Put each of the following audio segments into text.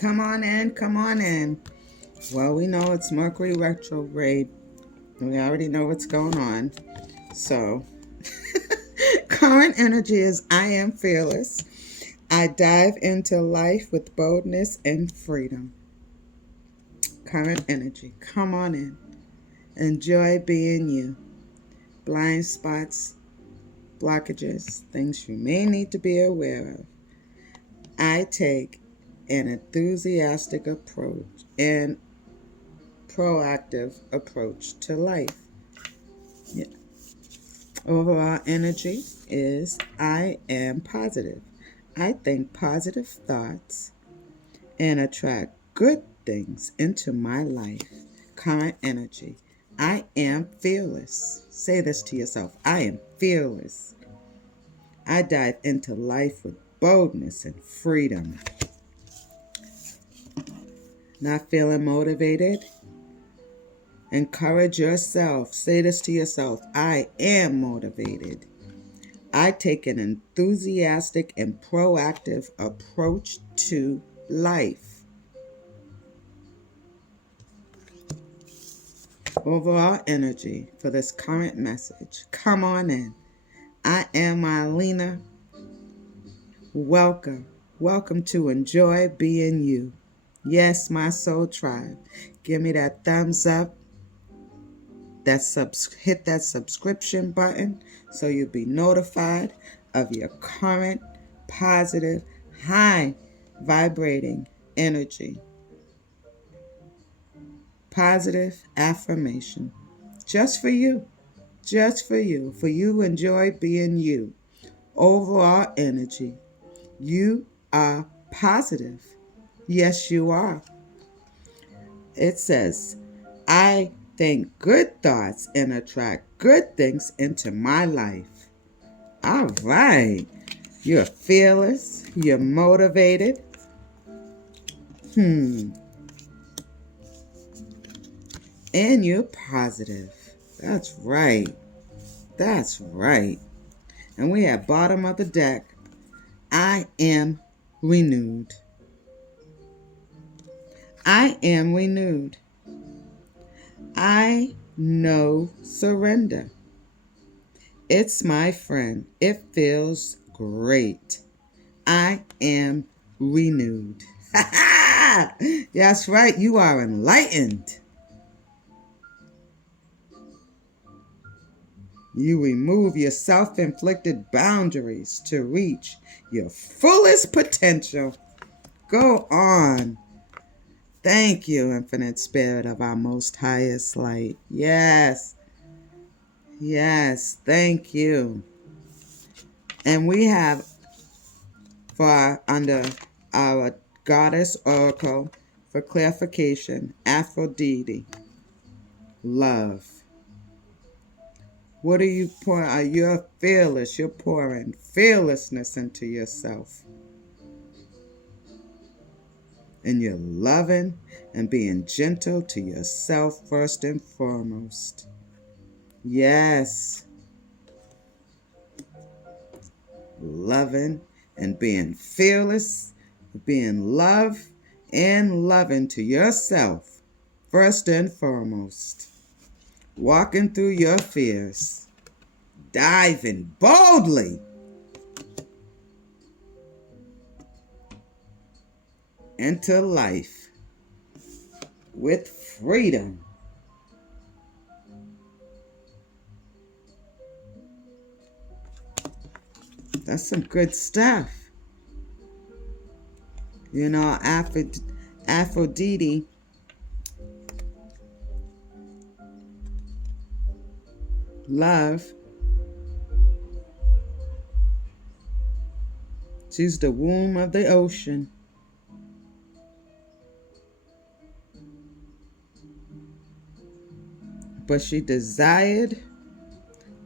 Come on in, come on in. Well, we know it's Mercury retrograde. We already know what's going on. So, current energy is I am fearless. I dive into life with boldness and freedom. Current energy, come on in. Enjoy being you. Blind spots, blockages, things you may need to be aware of. I take an enthusiastic approach and proactive approach to life. Yeah. Overall energy is I am positive. I think positive thoughts and attract good things into my life. Current energy. I am fearless. Say this to yourself. I am fearless. I dive into life with boldness and freedom. Not feeling motivated? Encourage yourself. Say this to yourself. I am motivated. I take an enthusiastic and proactive approach to life. Overall energy for this current message. Come on in. I am Marlena. Welcome. Welcome to Enjoy Being You. Yes, my soul tribe. Give me that thumbs up. Hit that subscription button so you'll be notified of your current positive, high vibrating energy. Positive affirmation. Just for you. Just for you. For you enjoy being you. Overall energy. You are positive. Yes, you are. It says, I think good thoughts and attract good things into my life. All right. You're fearless. You're motivated. And you're positive. That's right. That's right. And we have bottom of the deck. I am renewed. I am renewed. I know surrender. It's my friend. It feels great. I am renewed. That's right. You are enlightened. You remove your self-inflicted boundaries to reach your fullest potential. Go on. Thank you, infinite spirit of our most highest light. Yes. Yes, thank you. And we have for under our goddess oracle for clarification, Aphrodite, love. What are you pouring? You're fearless. You're pouring fearlessness into yourself. And you're loving and being gentle to yourself first and foremost. Yes. Loving and being fearless, being love and loving to yourself first and foremost. Walking through your fears. Diving boldly into life with freedom. That's some good stuff. You know, Aphrodite, love, she's the womb of the ocean. But she desired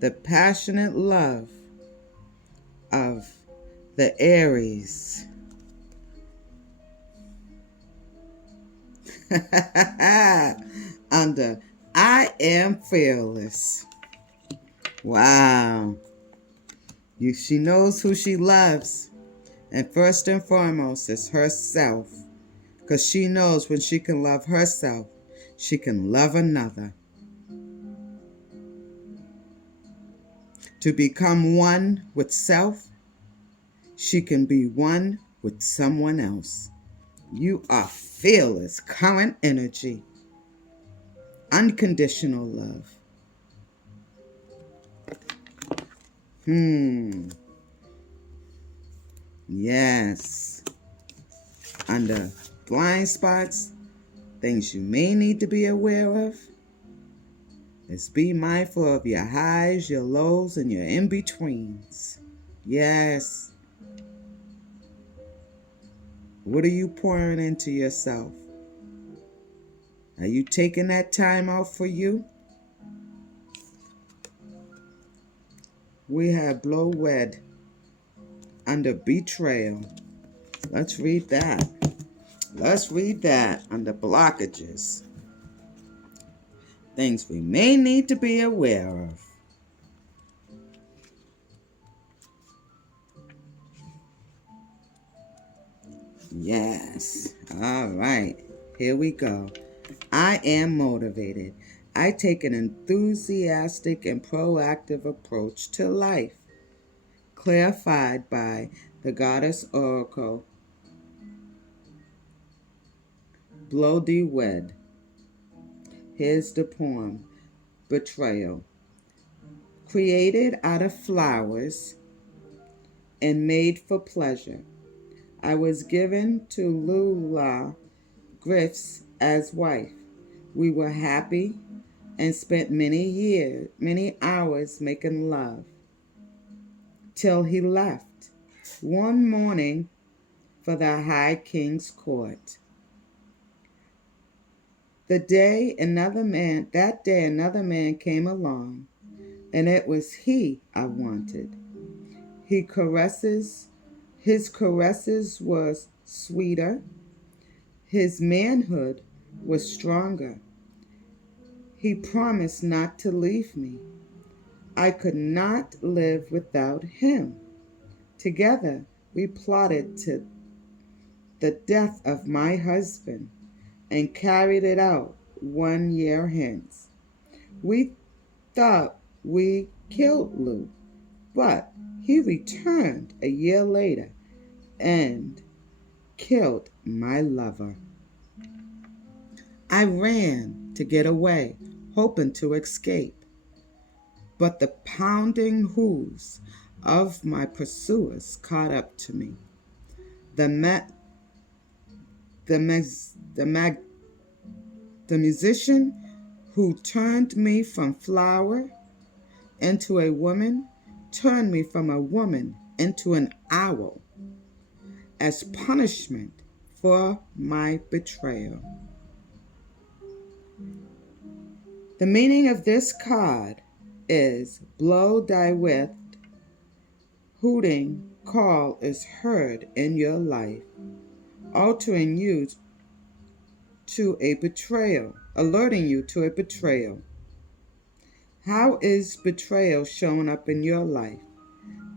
the passionate love of the Aries. Under I am fearless. Wow. She knows who she loves. And first and foremost is herself. because she knows when she can love herself, she can love another. To become one with self, she can be one with someone else. You are fearless, current energy, unconditional love. Yes. Under blind spots, things you may need to be aware of is be mindful of your highs, your lows, and your in-betweens. Yes. What are you pouring into yourself? Are you taking that time out for you? We have blow wed under betrayal. Let's read that. Let's read that under blockages. Things we may need to be aware of. Yes. All right. Here we go. I am motivated. I take an enthusiastic and proactive approach to life, clarified by the Goddess Oracle. Blow de wed. Here's the poem, Betrayal. Created out of flowers and made for pleasure, I was given to Lula Griffiths as wife. We were happy and spent many hours making love, till he left one morning for the High King's court. That day another man came along, and it was he I wanted. His caresses was sweeter, his manhood was stronger. He promised not to leave me. I could not live without him. Together we plotted to the death of my husband and carried it out 1 year hence. We thought we killed Lou, but he returned a year later and killed my lover. I ran to get away, hoping to escape, but the pounding hooves of my pursuers caught up to me. The musician who turned me from flower into a woman turned me from a woman into an owl as punishment for my betrayal. The meaning of this card is blow die with, hooting call is heard in your life, altering you to a betrayal, alerting you to a betrayal. How is betrayal showing up in your life?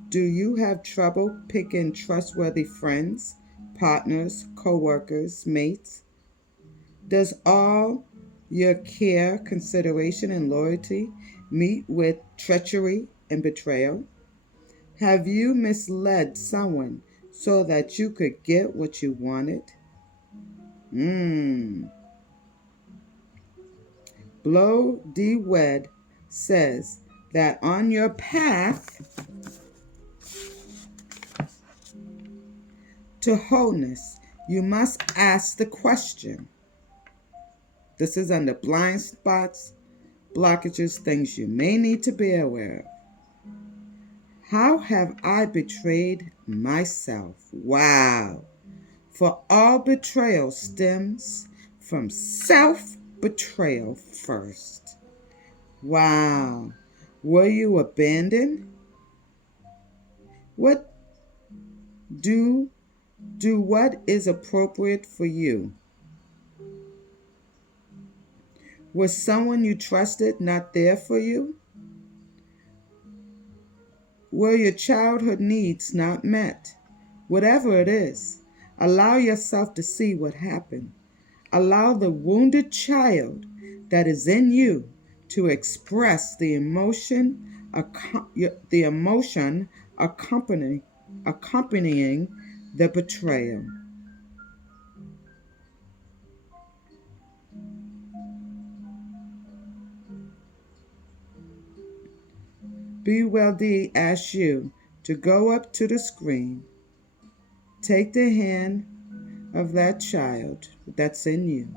Do you have trouble picking trustworthy friends, partners, co-workers, mates? Does all your care, consideration, and loyalty meet with treachery and betrayal? Have you misled someone so that you could get what you wanted? Blow de wed says that on your path to wholeness, you must ask the question. This is under blind spots, blockages, things you may need to be aware of. How have I betrayed myself? Wow. For all betrayal stems from self-betrayal first. Wow. Were you abandoned? Do what is appropriate for you. Was someone you trusted not there for you? Were your childhood needs not met? Whatever it is, Allow yourself to see what happened. Allow the wounded child that is in you to express the emotion accompanying the betrayal. Be Well D asks you to go up to the screen, take the hand of that child that's in you,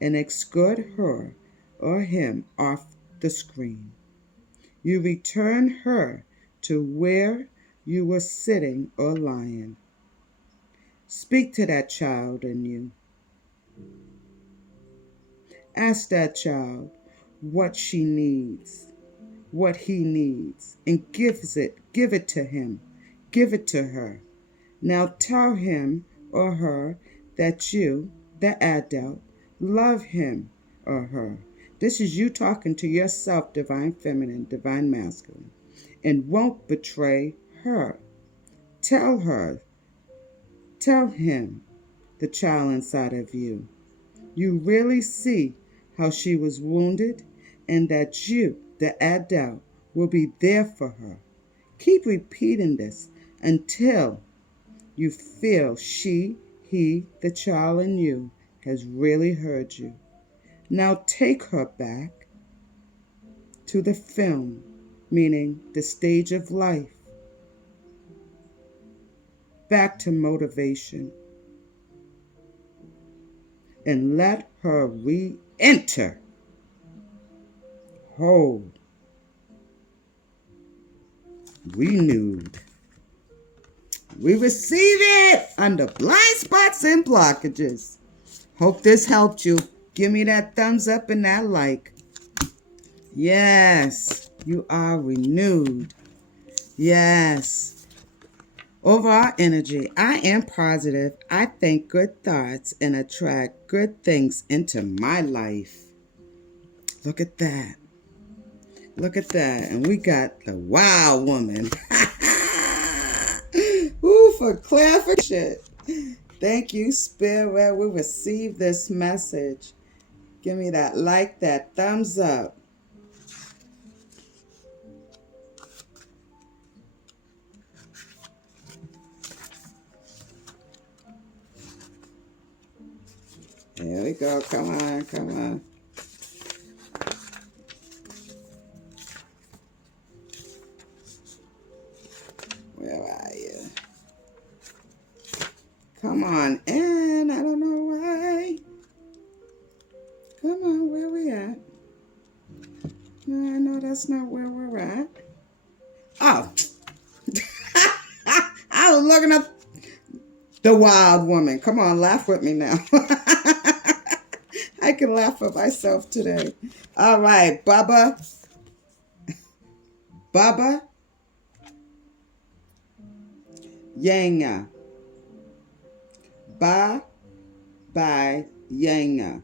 and escort her or him off the screen. You return her to where you were sitting or lying. Speak to that child in you. Ask that child what she needs, what he needs, and give it to him. Give it to her. Now tell him or her that you, the adult, love him or her. This is you talking to yourself, divine feminine, divine masculine, and won't betray her. Tell her, tell him, the child inside of you. You really see how she was wounded and that you, the adult, will be there for her. Keep repeating this until you feel she, he, the child in you has really heard you. Now take her back to the film, meaning the stage of life, back to motivation, and let her re-enter whole, renewed. We receive it under blind spots and blockages. Hope this helped you. Give me that thumbs up and that like. Yes, you are renewed. Yes. Overall energy, I am positive. I think good thoughts and attract good things into my life. Look at that. Look at that. And we got the wild woman. Ooh, for clarification. Thank you, Spirit. We receive this message. Give me that like, that thumbs up. Here we go. Come on, come on. Where are you? Come on in. I don't know why. Come on, where we at? No, I know that's not where we're at. Oh. I was looking at the wild woman. Come on, laugh with me now. I can laugh at myself today. All right, Baba. Baba Yanga. Ba Ba Yanga.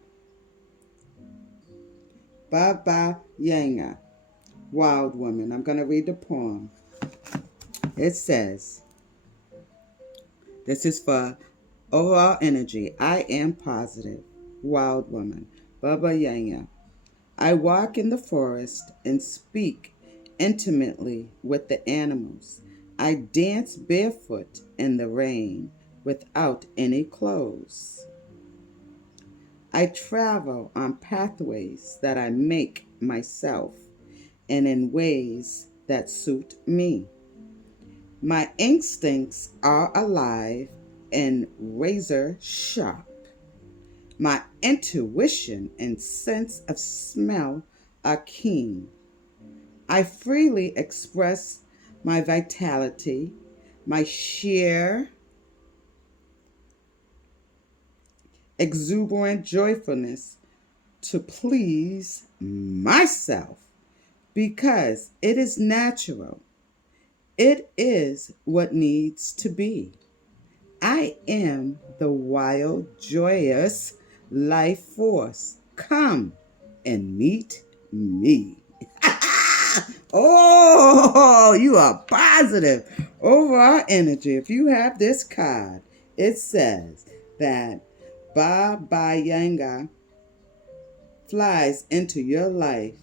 Baba Yanga. Wild woman. I'm going to read the poem. It says, this is for overall energy. I am positive. Wild woman. Baba Yanga. I walk in the forest and speak intimately with the animals. I dance barefoot in the rain without any clothes. I travel on pathways that I make myself and in ways that suit me. My instincts are alive and razor sharp. My intuition and sense of smell are keen. I freely express my vitality, my sheer exuberant joyfulness to please myself because it is natural. It is what needs to be. I am the wild, joyous life force. Come and meet me. Oh, you are positive. Overall energy. If you have this card, it says that Baba Yanga flies into your life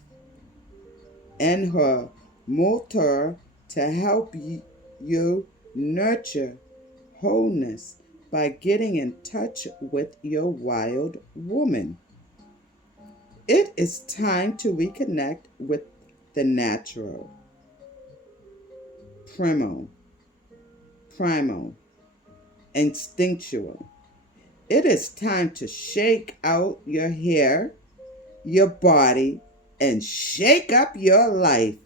and her motor to help you nurture wholeness by getting in touch with your wild woman. It is time to reconnect with the natural, primal, instinctual. It is time to shake out your hair, your body, and shake up your life.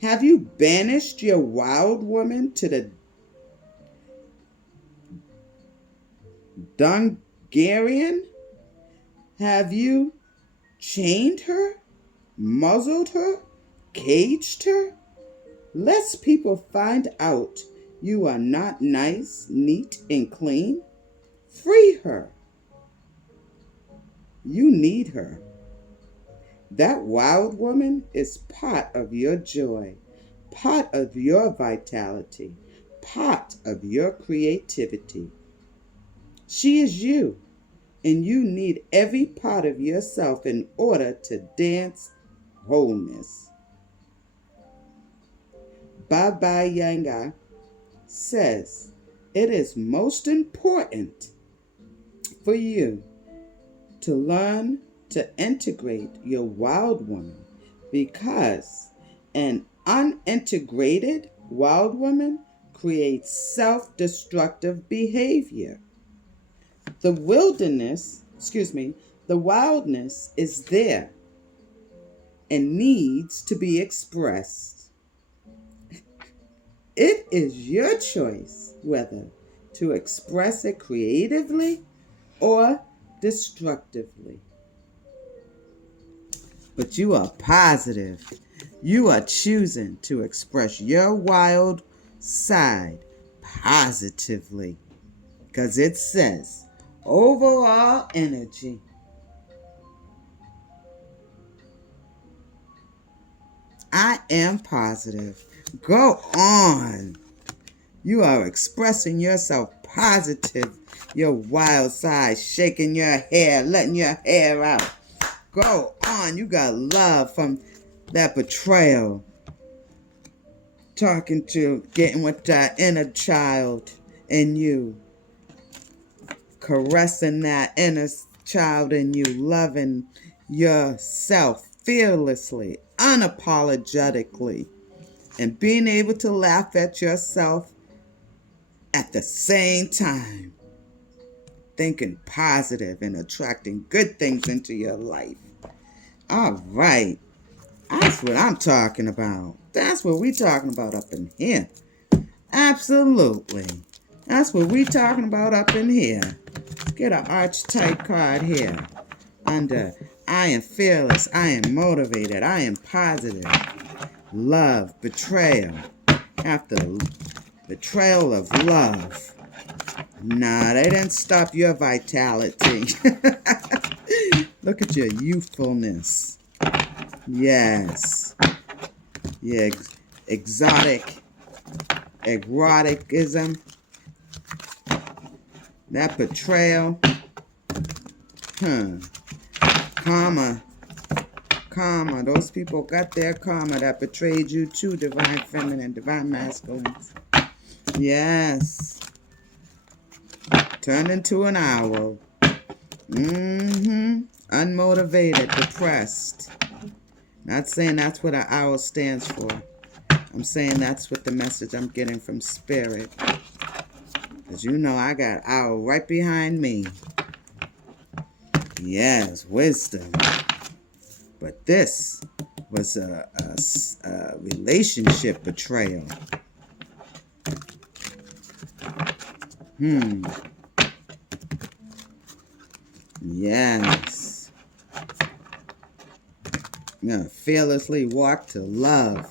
Have you banished your wild woman to the Dungarian? Have you chained her, muzzled her, caged her? Lest people find out you are not nice, neat, and clean. Free her. You need her. That wild woman is part of your joy, part of your vitality, part of your creativity. She is you, and you need every part of yourself in order to dance wholeness. Baba Yanga says it is most important for you to learn to integrate your wild woman, because an unintegrated wild woman creates self-destructive behavior. The wildness is there and needs to be expressed. It is your choice whether to express it creatively or destructively. But you are positive. You are choosing to express your wild side positively, because it says overall energy. I am positive. Go on. You are expressing yourself positive. Your wild side, shaking your hair, letting your hair out. Go on. You got love from that betrayal. Getting with that inner child in you. Caressing that inner child in you. Loving yourself fearlessly, unapologetically. And being able to laugh at yourself at the same time. Thinking positive and attracting good things into your life. All right. That's what I'm talking about. That's what we're talking about up in here. Absolutely. That's what we're talking about up in here. Get an archetype card here. Under I am fearless. I am motivated. I am positive. Love, betrayal. After betrayal of love. Nah, they didn't stop your vitality. Look at your youthfulness. Yes. Yeah, eroticism. That betrayal. Karma. Those people got their karma that betrayed you too, divine feminine, divine masculine. Yes. Turned into an owl. Unmotivated, depressed. Not saying that's what an owl stands for. I'm saying that's what the message I'm getting from spirit. Because you know I got owl right behind me. Yes, wisdom. But this was a relationship betrayal. Yes. You're going to fearlessly walk to love.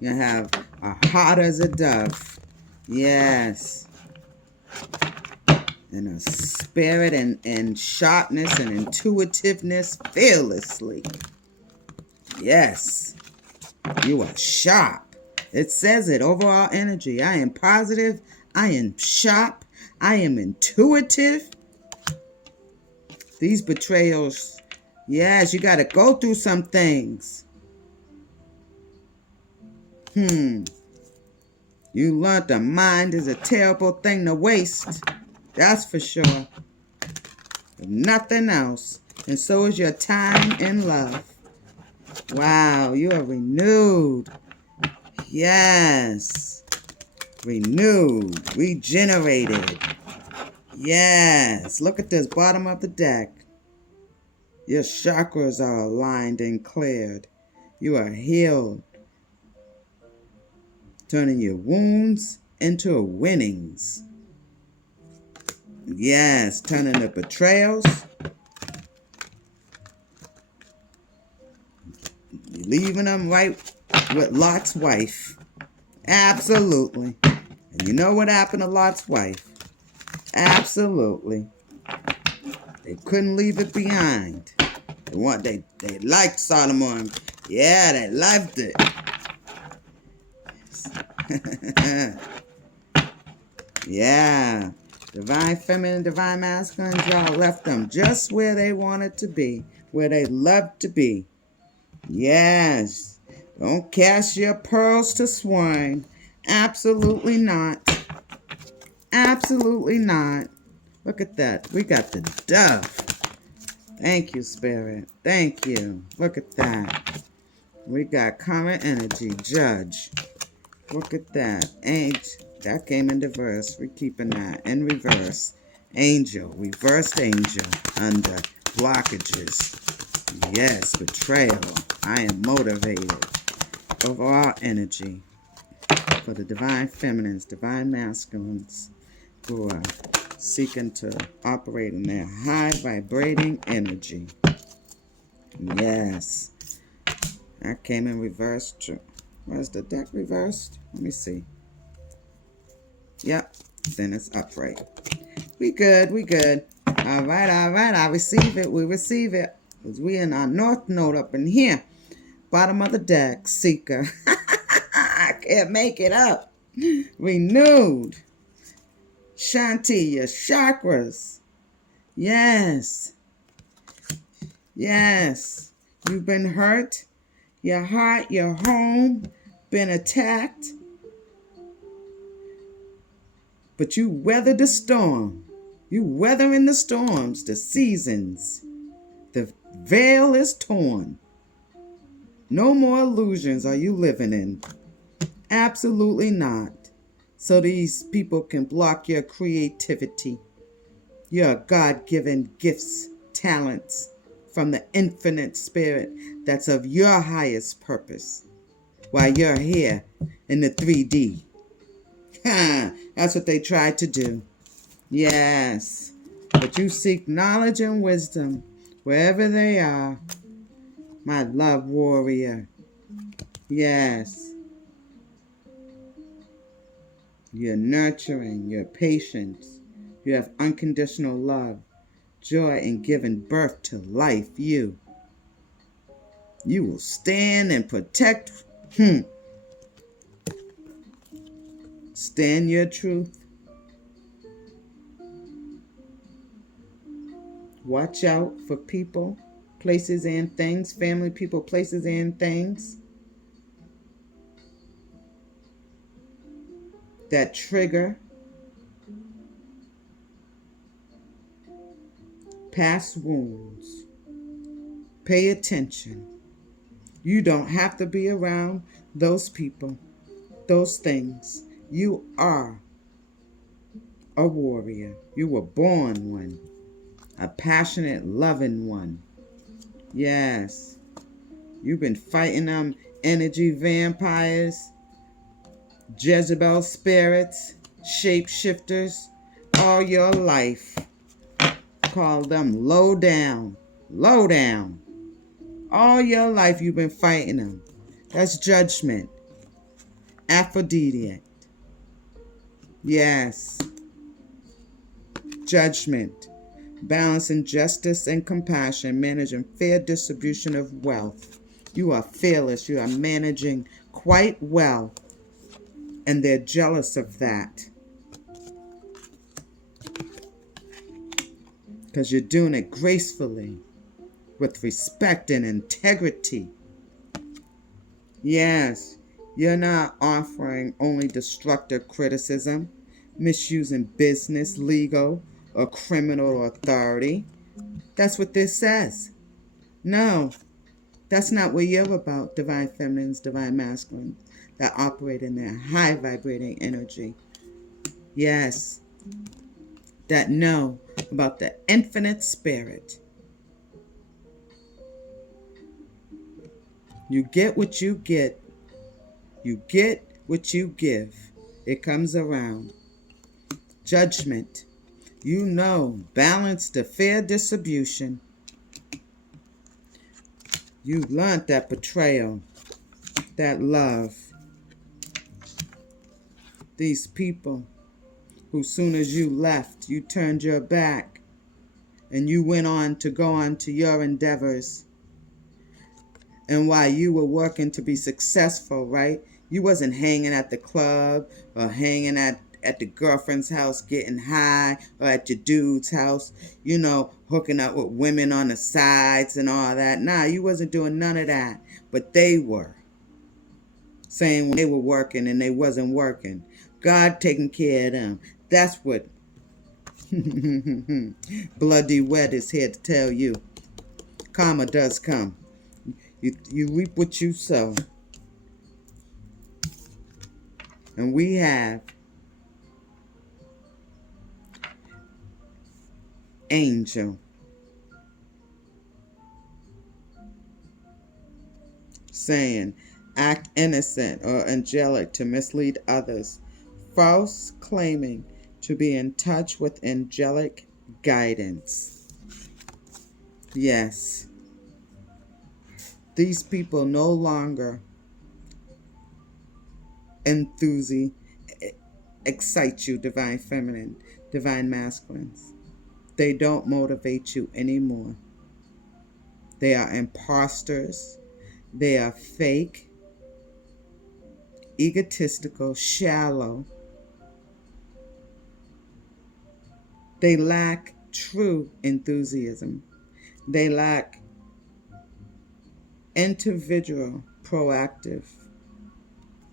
You're going to have a heart as a dove. Yes. And a spirit and sharpness and intuitiveness fearlessly. Yes. You are sharp. It says it, overall energy. I am positive. I am sharp. I am intuitive. These betrayals, yes, you got to go through some things. You learned the mind is a terrible thing to waste. That's for sure. If nothing else. And so is your time in love. Wow, you are renewed. Yes. Renewed. Regenerated. Yes. Look at this bottom of the deck. Your chakras are aligned and cleared. You are healed. Turning your wounds into winnings. Yes. Turning the betrayals. You're leaving them right with Lot's wife. Absolutely. And you know what happened to Lot's wife? Absolutely. They couldn't leave it behind. They liked Solomon. Yeah, they loved it. Yeah. Divine feminine, divine masculine, y'all left them just where they wanted to be, where they loved to be. Yes. Don't cast your pearls to swine. Absolutely not. Absolutely not. Look at that. We got the dove. Thank you, Spirit. Thank you. Look at that. We got current energy, Judge. Look at that. That came in reverse. We're keeping that in reverse. Angel, reversed angel under blockages. Yes, betrayal. I am motivated. Overall energy for the divine feminines, divine masculines who are seeking to operate in their high vibrating energy. Yes. That came in reverse. Where's the deck reversed? Let me see. Yep. Then it's upright. We good. We good. All right. I receive it. We receive it. Because we in our north node up in here. Bottom of the deck. Seeker. I can't make it up. Renewed. Shanti, your chakras. Yes. Yes. You've been hurt. Your heart, your home, been attacked. But you weather the storm. You weathering the storms, the seasons. The veil is torn. No more illusions are you living in. Absolutely not. So these people can block your creativity, your God-given gifts, talents from the infinite spirit that's of your highest purpose while you're here in the 3D. That's what they tried to do. Yes. But you seek knowledge and wisdom wherever they are. My love warrior. Yes. You're nurturing, you're patient, you have unconditional love, joy in giving birth to life. You will stand and protect, stand your truth. Watch out for people, places and things, family, people, places and things that trigger past wounds. Pay attention. You don't have to be around those people, those things. You are a warrior. You were born one. A passionate, loving one. Yes. You've been fighting them energy vampires, Jezebel spirits, shapeshifters, all your life. Call them low down. Low down. All your life you've been fighting them. That's judgment. Aphrodisiac. Yes. Judgment. Balancing justice and compassion. Managing fair distribution of wealth. You are fearless. You are managing quite well. And they're jealous of that. because you're doing it gracefully, with respect and integrity. Yes, you're not offering only destructive criticism, misusing business, legal, or criminal authority. That's what this says. No, that's not what you're about, divine feminines, divine masculines that operate in their high vibrating energy. Yes, that know about the infinite spirit. You get what you get. You get what you give. It comes around. Judgment. You know, balance the fair distribution. You learned that betrayal, that love. These people who, soon as you left, you turned your back and you went on to go on to your endeavors. And while you were working to be successful, right? You wasn't hanging at the club or hanging at the girlfriend's house getting high, or at your dude's house, hooking up with women on the sides and all that. Nah, you wasn't doing none of that. But they were. Saying when they were working and they wasn't working. God taking care of them. That's what Bloody Wet is here to tell you. Karma does come. You reap what you sow. And we have Angel saying, act innocent or angelic to mislead others. False claiming to be in touch with angelic guidance. Yes. These people no longer excite you, divine feminine, divine masculines. They don't motivate you anymore. They are imposters. They are fake, egotistical, shallow. They lack true enthusiasm. They lack individual, proactive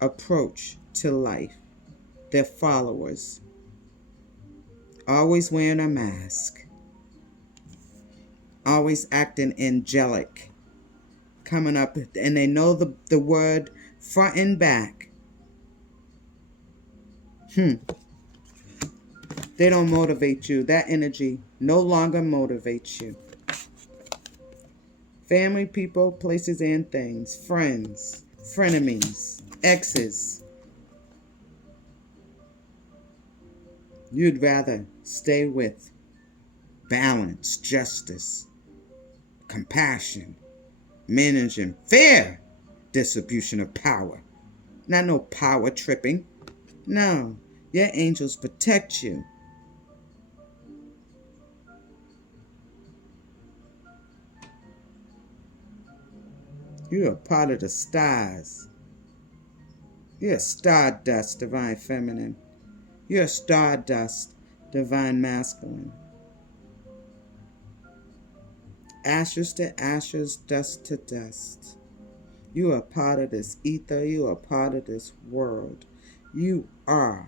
approach to life. They're followers, always wearing a mask, always acting angelic, coming up, and they know the word front and back. They don't motivate you. That energy no longer motivates you. Family, people, places, and things. Friends, frenemies, exes. You'd rather stay with balance, justice, compassion, managing fair distribution of power. Not no power tripping. No, your angels protect you. You're a part of the stars. You're a stardust, divine feminine. You're a stardust, divine masculine. Ashes to ashes, dust to dust. You are part of this ether. You are part of this world. You are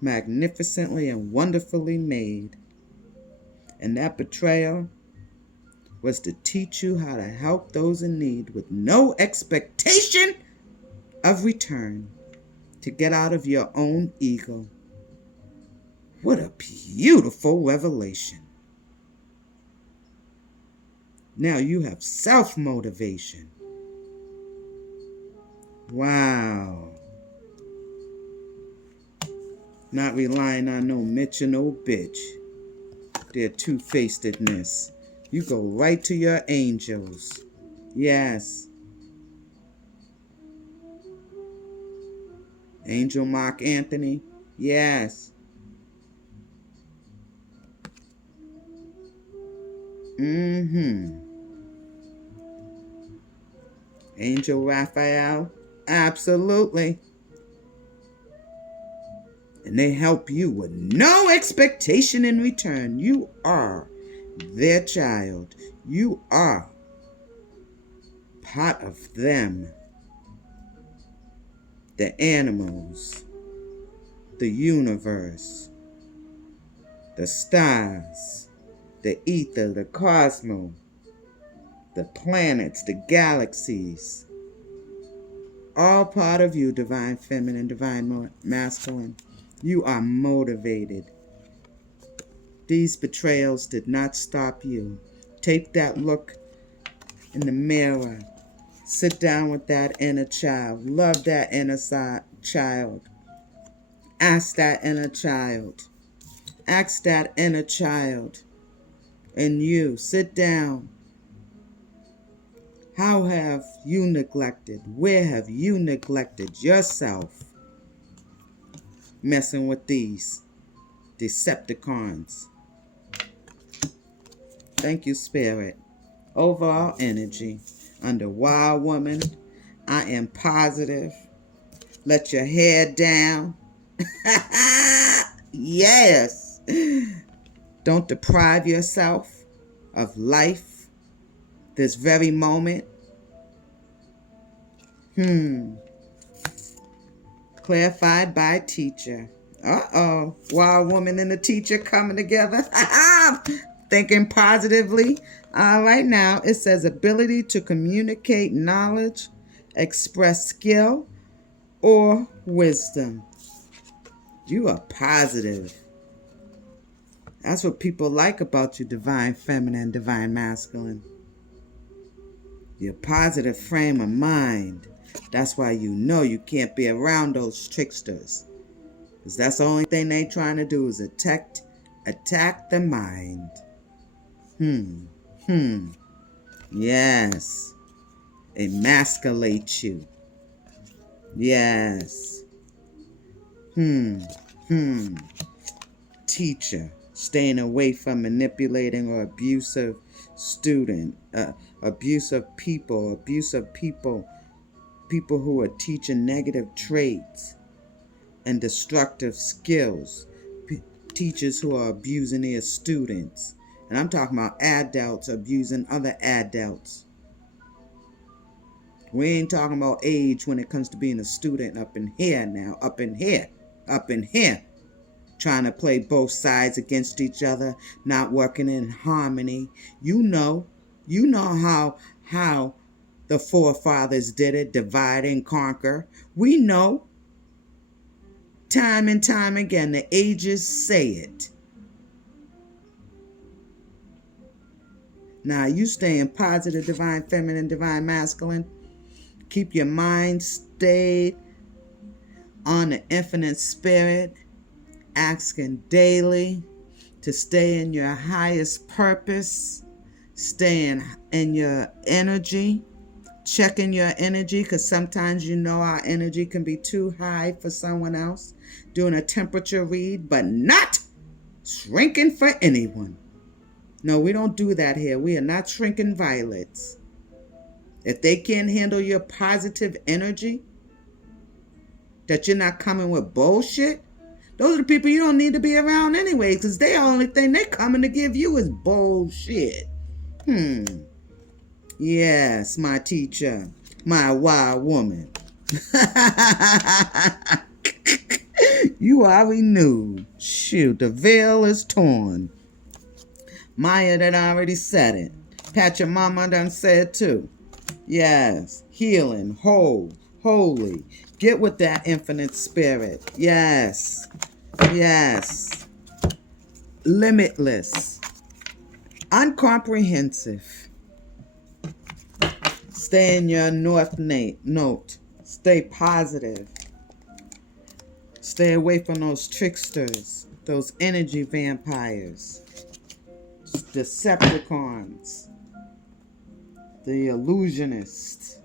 magnificently and wonderfully made. And that betrayal was to teach you how to help those in need with no expectation of return, to get out of your own ego. What a beautiful revelation. Now you have self-motivation. Wow. Not relying on no Mitch or no bitch. Their two-facedness. You go right to your angels. Yes. Angel Mark Anthony. Yes. Angel Raphael. Absolutely. And they help you with no expectation in return. You are their child. You are part of them. The animals, the universe, the stars, the ether, the cosmos, the planets, the galaxies. All part of you, divine feminine, divine masculine. You are motivated. These betrayals did not stop you. Take that look in the mirror. Sit down with that inner child. Love that inner child. Ask that inner child. Ask that inner child. And you, sit down. How have you neglected? Where have you neglected yourself? Messing with these Decepticons. Thank you, Spirit. Overall energy. Under Wild Woman, I am positive. Let your hair down. Yes. Don't deprive yourself of life this very moment. Clarified by teacher. Uh-oh. Wild Woman and the teacher coming together. Thinking positively. All right, now it says ability to communicate knowledge, express skill, or wisdom. You are positive. That's what people like about you, divine feminine, divine masculine. Your positive frame of mind. That's why you know you can't be around those tricksters. Because that's the only thing they trying to do is attack the mind. Yes. Emasculate you. Yes. Teacher. Staying away from manipulating or abusive student. Abusive people. People who are teaching negative traits and destructive skills. Teachers who are abusing their students. And I'm talking about adults abusing other adults. We ain't talking about age when it comes to being a student up in here now. Up in here. Trying to play both sides against each other. Not working in harmony. You know how the forefathers did it. Divide and conquer. We know. Time and time again. The ages say it. Now, you staying positive, divine feminine, divine masculine. Keep your mind stayed on the infinite spirit. Asking daily to stay in your highest purpose. Staying in your energy. Checking your energy, because sometimes our energy can be too high for someone else. Doing a temperature read, but not shrinking for anyone. No, we don't do that here. We are not shrinking violets. If they can't handle your positive energy, that you're not coming with bullshit, those are the people you don't need to be around anyway, because the only thing they're coming to give you is bullshit. Yes, my teacher, my wild woman. You already knew. Shoot, the veil is torn. Maya done already said it. Pat your mama done said too. Yes, healing, whole, holy. Get with that infinite spirit. Yes. Limitless. Uncomprehensive. Stay in your north note. Stay positive. Stay away from those tricksters, those energy vampires, Decepticons, the illusionists,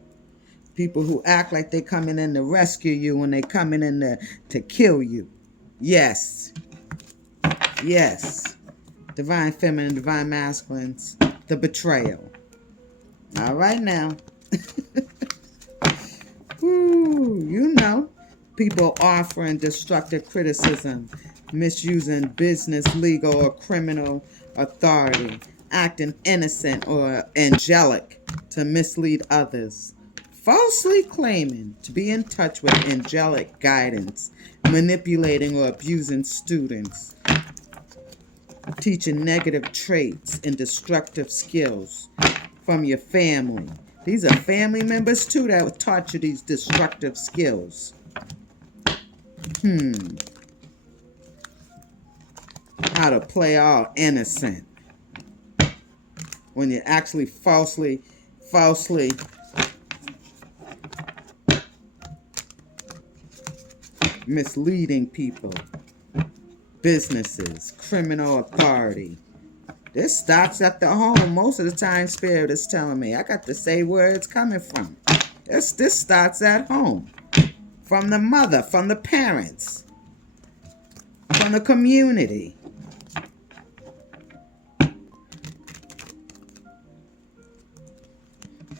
people who act like they coming in to rescue you when they coming in to kill you. Yes. Divine feminine, divine masculines, the betrayal. All right now. Ooh, People offering destructive criticism, misusing business, legal, or criminal authority, acting innocent or angelic to mislead others, falsely claiming to be in touch with angelic guidance, manipulating or abusing students, teaching negative traits and destructive skills from your family. These are family members too that taught you these destructive skills. How to play all innocent when you're actually falsely misleading people, businesses, criminal authority. This starts at the home. Most of the time, Spirit is telling me I got to say where it's coming from. This starts at home. From the mother, from the parents, from the community.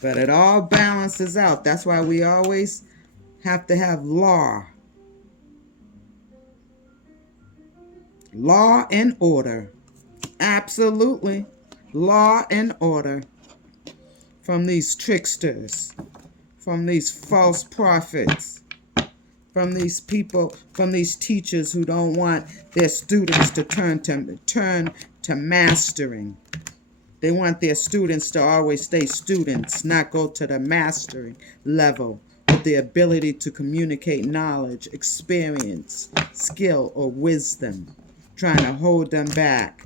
But it all balances out. That's why we always have to have law. Law and order. Absolutely. Law and order. From these tricksters. From these false prophets. From these people, from these teachers who don't want their students to turn to mastering. They want their students to always stay students, not go to the mastering level with the ability to communicate knowledge, experience, skill, or wisdom, trying to hold them back.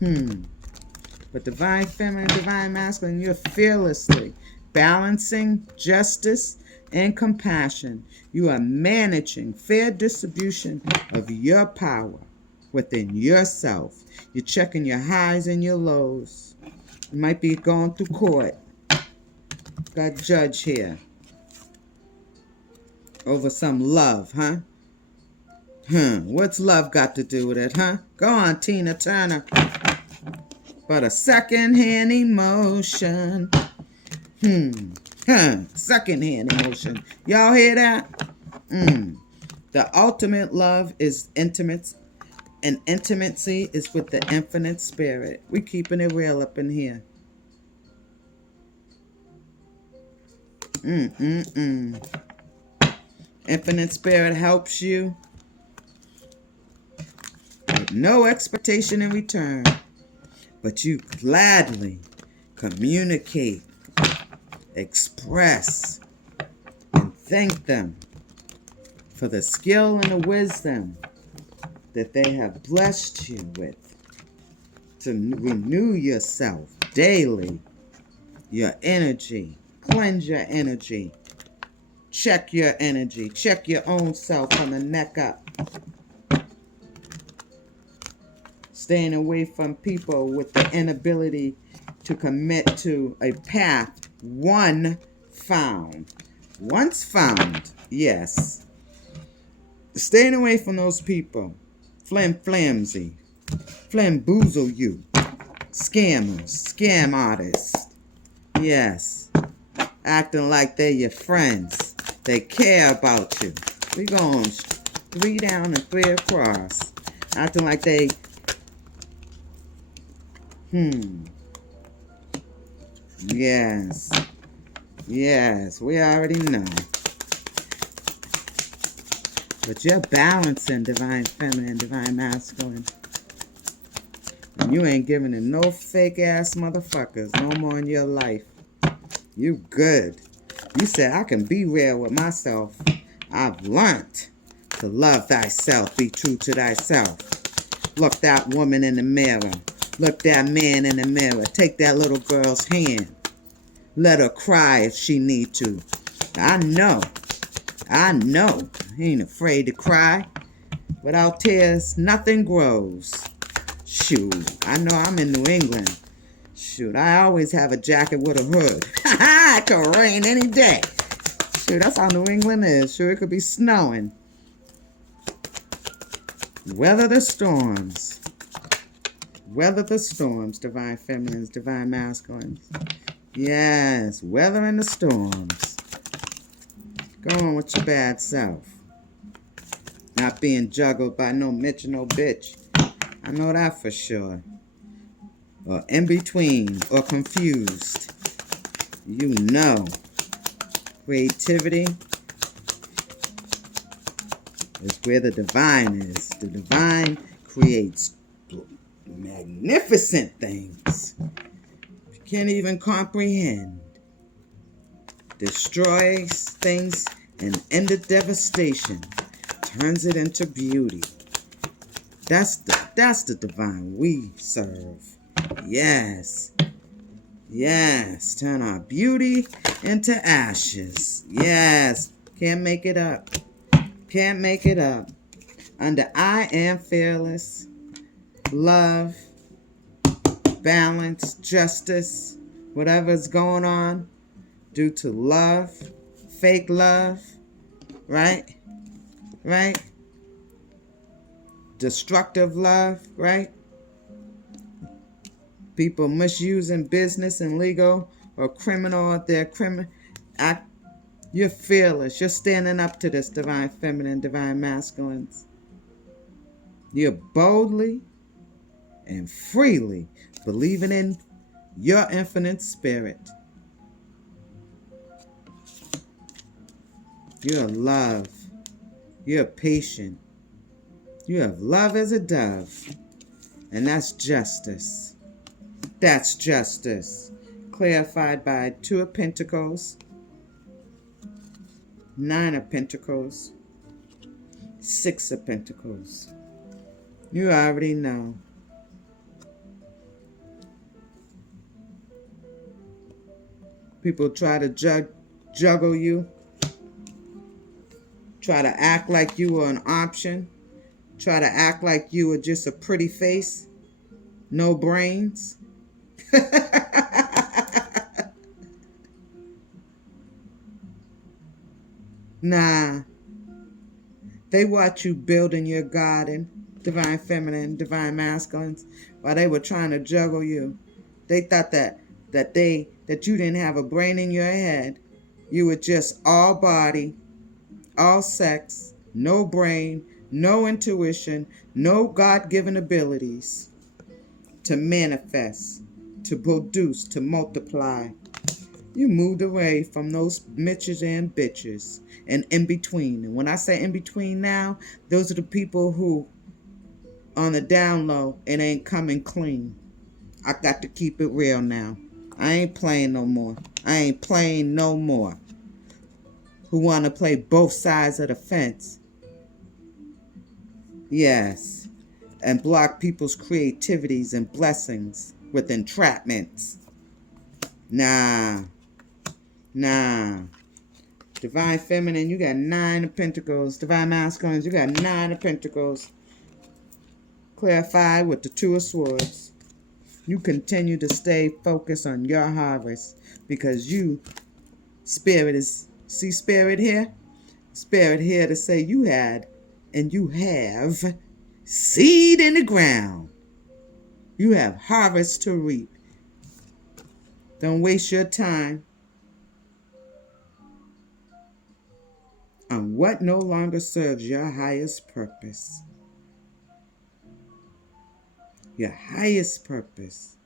But divine feminine, divine masculine, you're fearlessly balancing justice and compassion. You are managing fair distribution of your power within yourself. You're checking your highs and your lows. You might be going through court. Got judge here. Over some love, huh? What's love got to do with it, huh? Go on, Tina Turner. But a second-hand emotion. Second-hand emotion. Y'all hear that? The ultimate love is intimate, and intimacy is with the infinite spirit. We keeping it real up in here. Infinite spirit helps you with no expectation in return, but you gladly communicate, express, and thank them for the skill and the wisdom that they have blessed you with to renew yourself daily, your energy, cleanse your energy, check your energy, check your own self from the neck up. Staying away from people with the inability to commit to a path once found, yes. Staying away from those people, flimsy, flamboozle you, scammers, scam artists, yes, acting like they're your friends, they care about you. We going 3 down and 3 across, acting like they Yes, we already know. But you're balancing divine feminine, divine masculine. And you ain't giving it no fake ass motherfuckers no more in your life. You good. You said, I can be real with myself. I've learned to love thyself, be true to thyself. Look that woman in the mirror. Look that man in the mirror. Take that little girl's hand. Let her cry if she need to. I know. I ain't afraid to cry. Without tears, nothing grows. Shoot, I know I'm in New England. Shoot, I always have a jacket with a hood. It could rain any day. Shoot, that's how New England is. Sure, it could be snowing. Weather the storms. Weather the storms, divine feminines, divine masculines. Yes, weathering the storms. Go on with your bad self. Not being juggled by no Mitch or no bitch. I know that for sure. Or in between, or confused. You know. Creativity is where the divine is. The divine creates magnificent things you can't even comprehend. Destroys things and ended devastation. Turns it into beauty. That's the divine we serve. Yes. Yes. Turn our beauty into ashes. Yes. Can't make it up. Can't make it up. Under I am fearless. Love. Balance. Justice. Whatever's going on. Due to love. Fake love. Right? Right? Destructive love. Right? People misusing business and legal or criminal at their criminal act. You're fearless. You're standing up to this divine feminine, divine masculines. You're boldly and freely believing in your infinite spirit. You're love. You're patient. You have love as a dove. And that's justice. That's justice. Clarified by 2 of Pentacles, 9 of Pentacles, 6 of Pentacles. You already know. People try to juggle you. Try to act like you were an option. Try to act like you were just a pretty face. No brains. Nah. They watch you building your garden, divine feminine, divine masculines, while they were trying to juggle you. They thought that you didn't have a brain in your head. You were just all body, all sex, no brain, no intuition, no God-given abilities to manifest, to produce, to multiply. You moved away from those Mitches and bitches and in between. And when I say in between now, those are the people who, on the down low, it ain't coming clean. I got to keep it real now. I ain't playing no more. I ain't playing no more. Who want to play both sides of the fence. Yes. And block people's creativities and blessings with entrapments. Nah. Divine feminine, you got 9 of Pentacles. Divine masculines, you got 9 of Pentacles. Clarified with the 2 of Swords. You continue to stay focused on your harvest because you, spirit is, see spirit here? Spirit here to say you had and you have seed in the ground. You have harvest to reap. Don't waste your time on what no longer serves your highest purpose. Your highest purpose.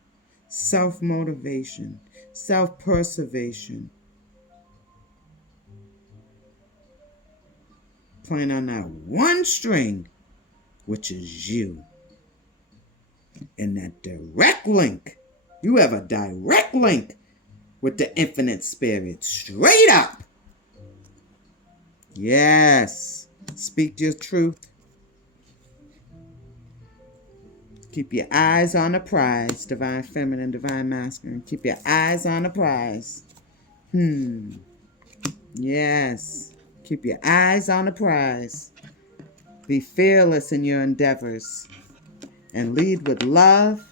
Self-motivation. Self-preservation. Playing on that one string, which is you. And that direct link. You have a direct link with the infinite spirit. Straight up. Yes. Speak your truth. Keep your eyes on the prize. Divine feminine, divine masculine. Keep your eyes on the prize. Yes. Keep your eyes on the prize. Be fearless in your endeavors. And lead with love.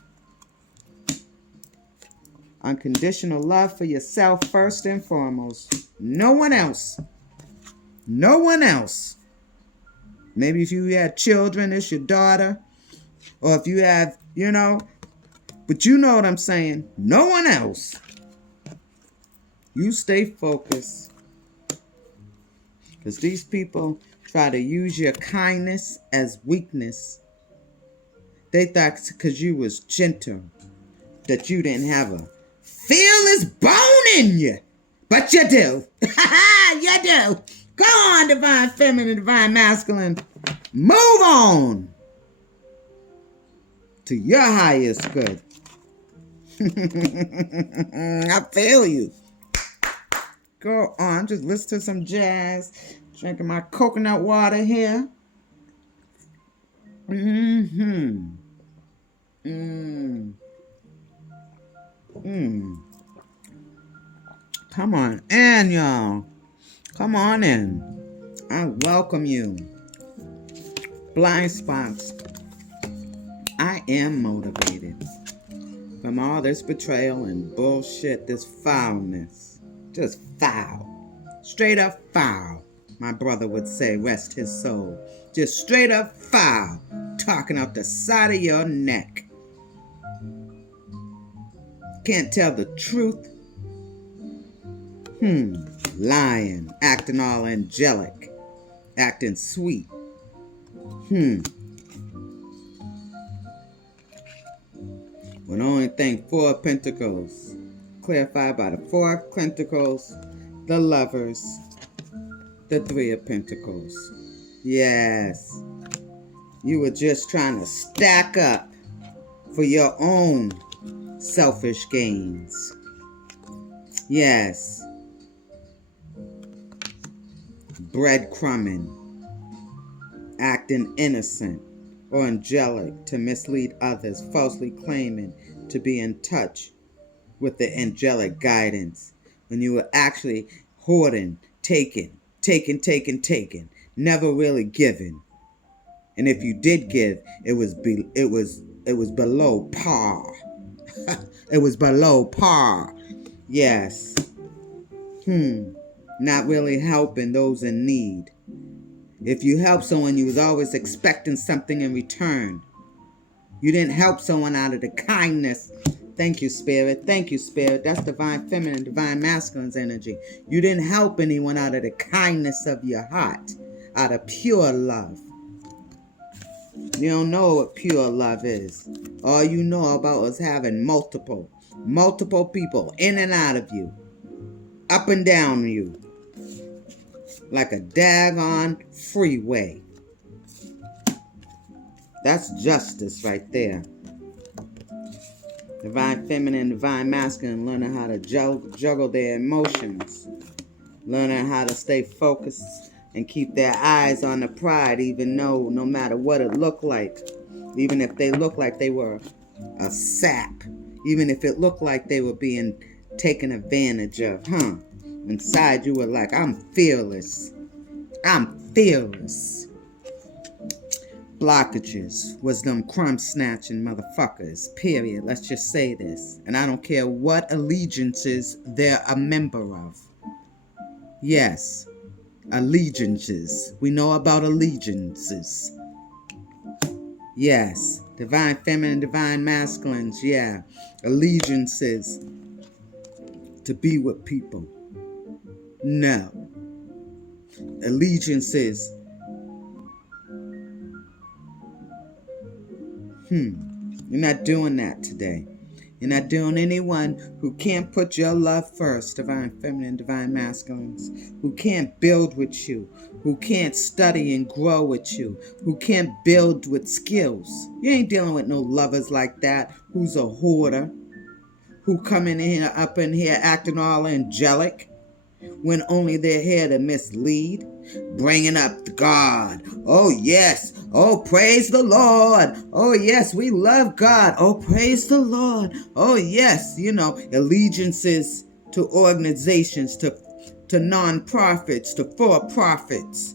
Unconditional love for yourself first and foremost. No one else. No one else. Maybe if you had children, it's your daughter. Or if you have, but you know what I'm saying. No one else. You stay focused. Because these people try to use your kindness as weakness. They thought because you was gentle that you didn't have a fearless bone in you. But you do. You do. Go on, divine feminine, divine masculine. Move on to your highest good. I feel you. Go on, just listen to some jazz. Drinking my coconut water here. Come on in, y'all. Come on in. I welcome you. Blind spots. I am motivated from all this betrayal and bullshit, this foulness. Just foul. Straight up foul. My brother would say, rest his soul. Just straight up foul. Talking out the side of your neck. Can't tell the truth. Lying. Acting all angelic. Acting sweet. When only thing 4 of Pentacles. Clarified by the 4 of Pentacles. The Lovers. The 3 of Pentacles. Yes. You were just trying to stack up for your own selfish gains. Yes. Breadcrumbing. Acting innocent or angelic to mislead others, falsely claiming to be in touch with the angelic guidance when you were actually hoarding, taking, never really giving. And if you did give, it was below par. It was below par. Yes. Not really helping those in need. If you help someone, you was always expecting something in return. You didn't help someone out of the kindness. Thank you, Spirit. Thank you, Spirit. That's divine feminine, divine masculine's energy. You didn't help anyone out of the kindness of your heart, out of pure love. You don't know what pure love is. All you know about is having multiple people in and out of you, up and down you, like a daggone freeway. That's justice right there. Divine feminine, divine masculine, learning how to juggle their emotions, learning how to stay focused and keep their eyes on the pride, even though no matter what it looked like, even if they looked like they were a sap, even if it looked like they were being taken advantage of, inside you were like, I'm fearless. I'm fearless. Blockages was them crumb snatching motherfuckers, period. Let's just say this. And I don't care what allegiances they're a member of. Yes, allegiances. We know about allegiances. Yes, divine feminine, divine masculines, yeah. Allegiances to be with people. No. Allegiances. You're not doing that today. You're not doing anyone who can't put your love first, divine feminine, divine masculines, who can't build with you, who can't study and grow with you, who can't build with skills. You ain't dealing with no lovers like that, who's a hoarder, who come in here, up in here acting all angelic, when only they're here to mislead, bringing up God. Oh, yes. Oh, praise the Lord. Oh, yes, we love God. Oh, praise the Lord. Oh, yes, allegiances to organizations, to non-profits, to for-profits.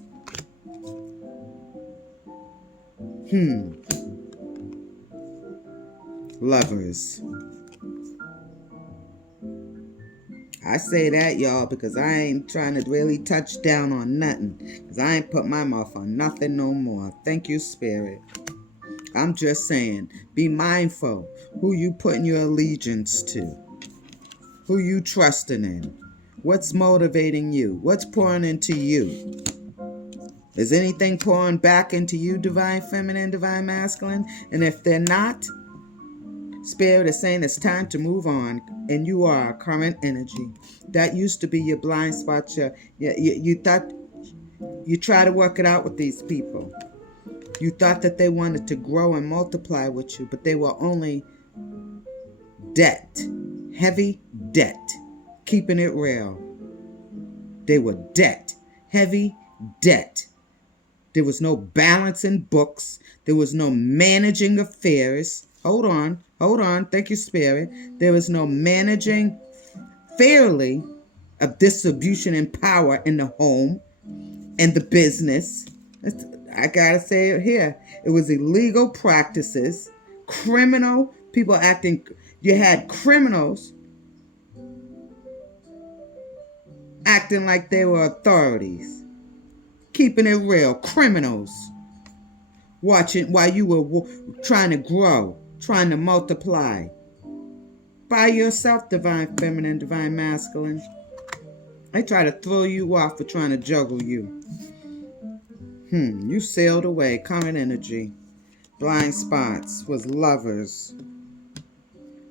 Lovers. I say that, y'all, because I ain't trying to really touch down on nothing. Because I ain't put my mouth on nothing no more. Thank you, Spirit. I'm just saying, be mindful who you putting your allegiance to. Who you trusting in. What's motivating you? What's pouring into you? Is anything pouring back into you, divine feminine, divine masculine? And if they're not, Spirit is saying it's time to move on, and you are current energy. That used to be your blind spot. You thought you try to work it out with these people. You thought that they wanted to grow and multiply with you, but they were only debt, heavy debt, keeping it real. They were debt, heavy debt. There was no balancing books. There was no managing affairs. Hold on. Thank you, Spirit. There was no managing fairly of distribution and power in the home and the business. I gotta say it here. It was illegal practices, criminal people acting. You had criminals acting like they were authorities, keeping it real. Criminals watching while you were trying to grow, trying to multiply. By yourself, divine feminine, divine masculine. I try to throw you off for trying to juggle you. You sailed away. Current energy. Blind spots was lovers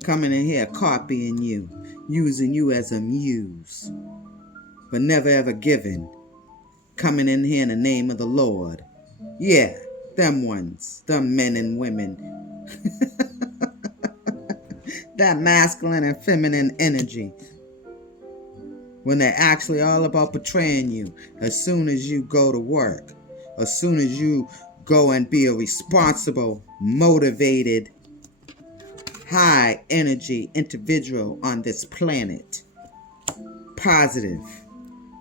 coming in here copying you, using you as a muse, but never ever giving. Coming in here in the name of the Lord. Yeah, them ones, them men and women. That masculine and feminine energy. When they're actually all about betraying you as soon as you go to work. As soon as you go and be a responsible, motivated, high energy individual on this planet. Positive.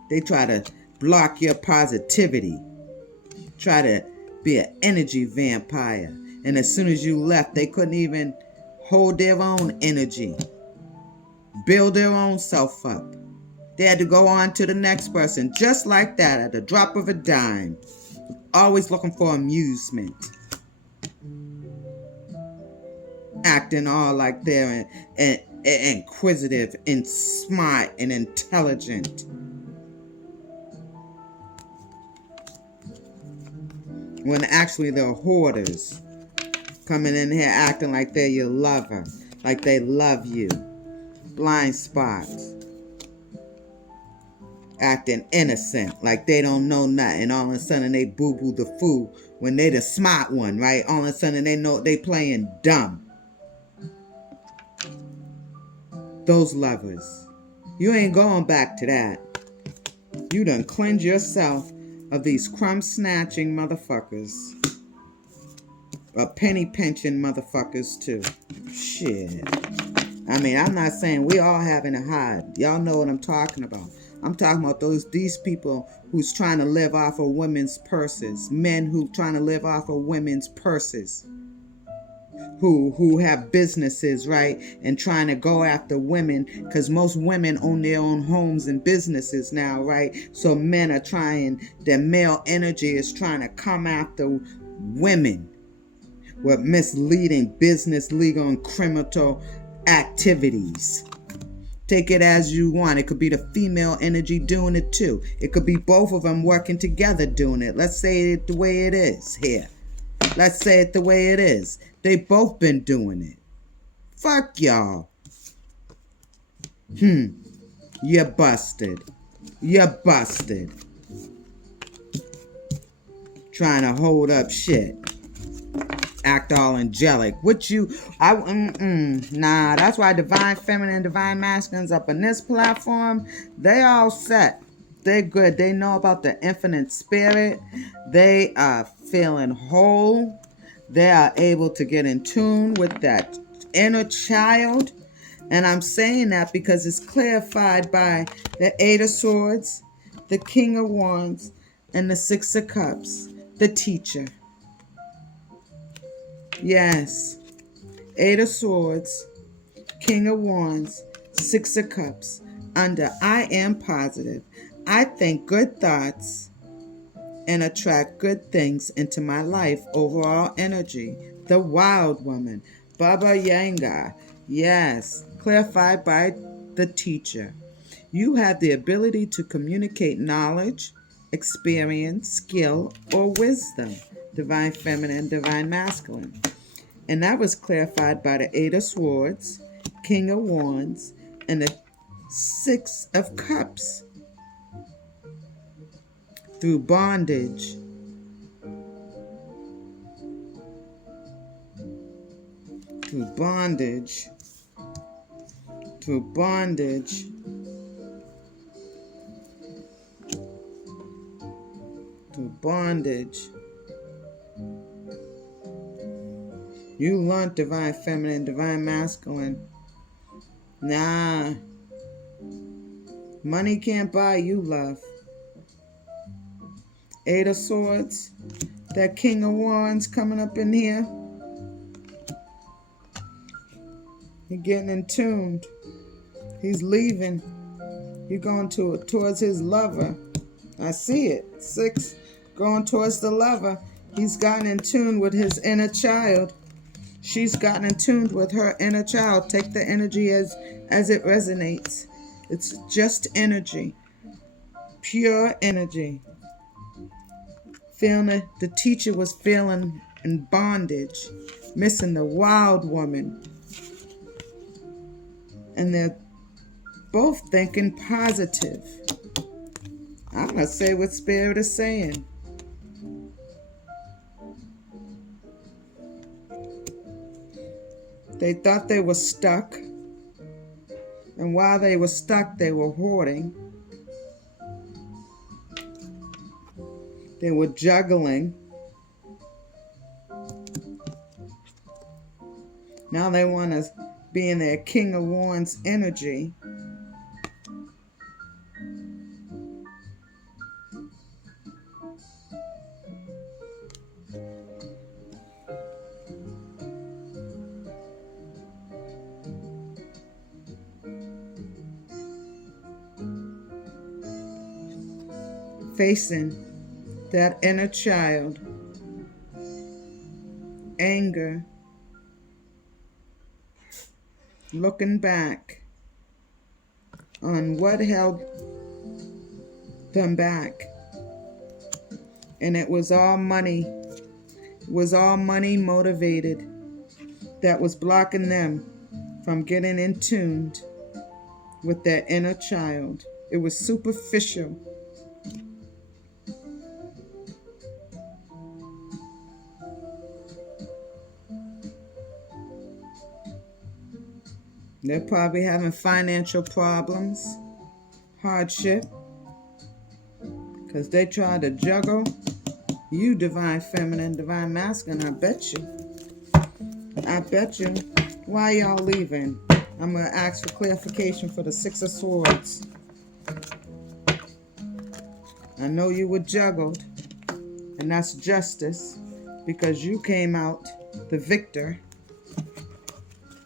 They try to block your positivity. Try to be an energy vampire. And as soon as you left, they couldn't even hold their own energy. Build their own self up. They had to go on to the next person. Just like that, at the drop of a dime. Always looking for amusement. Acting all like they're inquisitive and smart and intelligent. When actually they're hoarders. Coming in here acting like they're your lover. Like they love you. Blind spots. Acting innocent, like they don't know nothing. All of a sudden they boo-boo the fool when they the smart one, right? All of a sudden they know they playing dumb. Those lovers. You ain't going back to that. You done cleanse yourself of these crumb-snatching motherfuckers. Penny pinching motherfuckers too. Shit. I mean, I'm not saying we all having to hide. Y'all know what I'm talking about. I'm talking about these people who's trying to live off of women's purses. Men who trying to live off of women's purses. Who have businesses, right? And trying to go after women. Because most women own their own homes and businesses now, right? So men are trying, their male energy is trying to come after women. With misleading business, legal, and criminal activities. Take it as you want. It could be the female energy doing it too. It could be both of them working together doing it. Let's say it the way it is here. Let's say it the way it is. They both been doing it. Fuck y'all. You're busted. You're busted. Trying to hold up shit. Act all angelic. Nah, that's why divine feminine and divine masculines up in this platform, they all set. They're good. They know about the infinite spirit. They are feeling whole. They are able to get in tune with that inner child. And I'm saying that because it's clarified by the Eight of Swords, the King of Wands, and the Six of Cups, the teacher. Yes. Eight of Swords, King of Wands, Six of Cups. Under I am positive. I think good thoughts and attract good things into my life. Overall energy. The Wild Woman. Baba Yanga. Yes. Clarified by the teacher. You have the ability to communicate knowledge, experience, skill, or wisdom. Divine Feminine, Divine Masculine. And that was clarified by the Eight of Swords, King of Wands, and the Six of Cups. Through bondage. Through bondage. Through bondage. Through bondage. You learned Divine Feminine, Divine Masculine. Nah. Money can't buy you love. Eight of Swords. That King of Wands coming up in here. You're getting in tuned. He's leaving. You're going towards his lover. I see it. 6 going towards the lover. He's gotten in tune with his inner child. She's gotten in tune with her inner child. Take the energy as it resonates. It's just energy. Pure energy. Feeling it. The teacher was feeling in bondage. Missing the wild woman. And they're both thinking positive. I'm going to say what Spirit is saying. They thought they were stuck. And while they were stuck, they were hoarding. They were juggling. Now they want to be in their King of Wands energy. Facing that inner child, anger, looking back on what held them back. And it was all money. It was all money motivated that was blocking them from getting in tune with their inner child. It was superficial. They're probably having financial problems, hardship, because they try to juggle you, Divine Feminine, Divine Masculine. I bet you. Why y'all leaving? I'm going to ask for clarification for the Six of Swords. I know you were juggled, and that's justice, because you came out the victor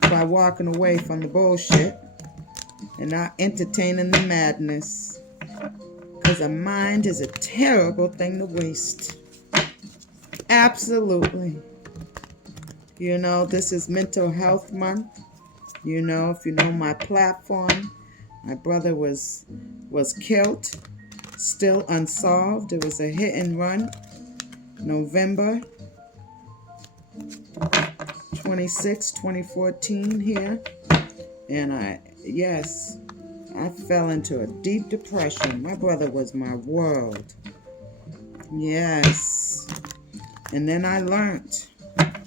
by walking away from the bullshit and not entertaining the madness. Because a mind is a terrible thing to waste. Absolutely. You know, this is Mental Health Month. You know, if you know my platform, my brother was killed, still unsolved. It was a hit and run, November 26, 2014 here. And I fell into a deep depression. My brother was my world. Yes. And then I learned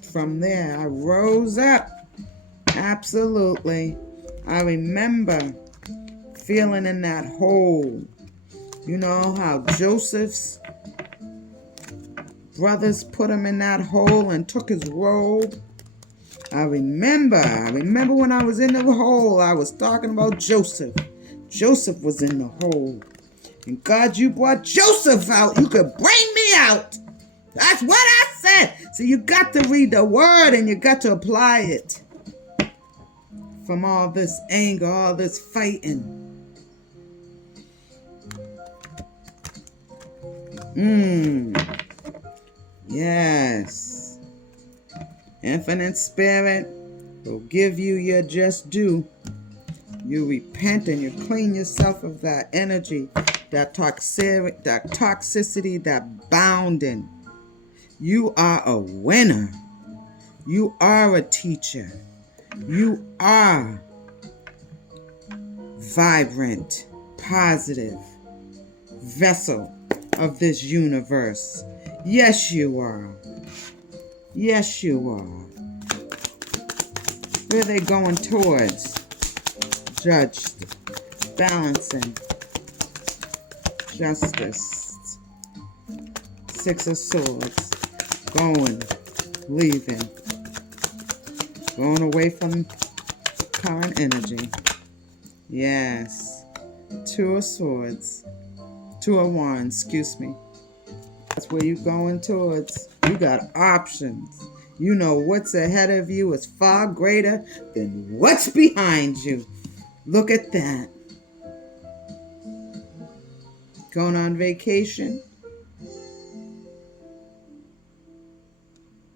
from there. I rose up. Absolutely. I remember feeling in that hole. You know how Joseph's brothers put him in that hole and took his robe? I remember when I was in the hole, I was talking about Joseph. Joseph was in the hole. And God, you brought Joseph out. You could bring me out. That's what I said. So you got to read the word and you got to apply it. From all this anger, all this fighting. Yes. Infinite Spirit will give you your just due. You repent and you clean yourself of that energy, that toxicity, that bounding. You are a winner. You are a teacher. You are vibrant, positive vessel of this universe. Yes, you are. Yes, you are. Where are they going towards? Judged, balancing, justice, Six of Swords, going, leaving, going away from current energy. Yes, Two of Swords, Two of Wands, excuse me. That's where you're going towards. You got options. You know what's ahead of you is far greater than what's behind you. Look at that. Going on vacation?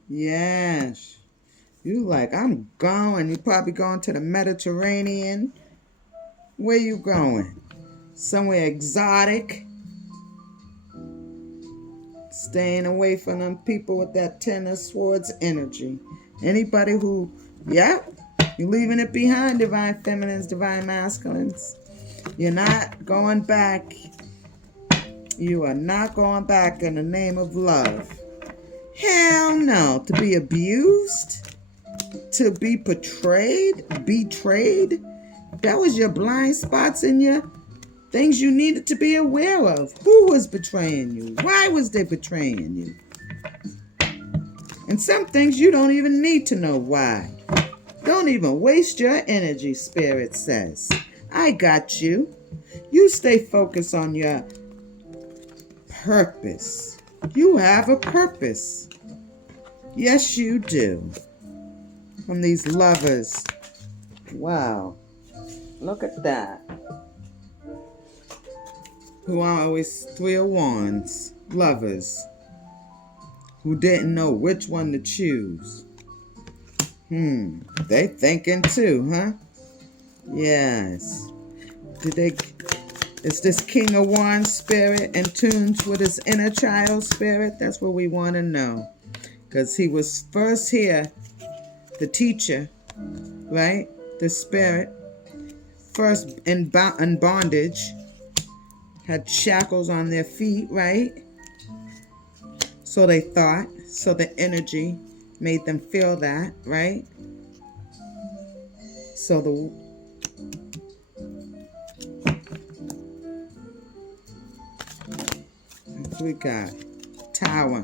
Yes. You like, I'm going. You're probably going to the Mediterranean. Where you going? Somewhere exotic. Staying away from them people with that Ten of Swords energy. Anybody who, you're leaving it behind, divine feminines, divine masculines. You're not going back. You are not going back in the name of love. Hell no. To be abused, to be betrayed. That was your blind spots and your things you needed to be aware of. Who was betraying you? Why was they betraying you? And some things you don't even need to know why. Don't even waste your energy, Spirit says. I got you. You stay focused on your purpose. You have a purpose. Yes, you do. From these lovers. Wow. Look at that. Who are always Three of Wands. Lovers. Who didn't know which one to choose. They thinking too, huh? Yes. Is this King of Wands spirit in tune with his inner child spirit? That's what we want to know. Because he was first here, the teacher, right? The spirit. First in bondage. Had shackles on their feet, right? So they thought. So the energy made them feel that, right? So what we got? Tower.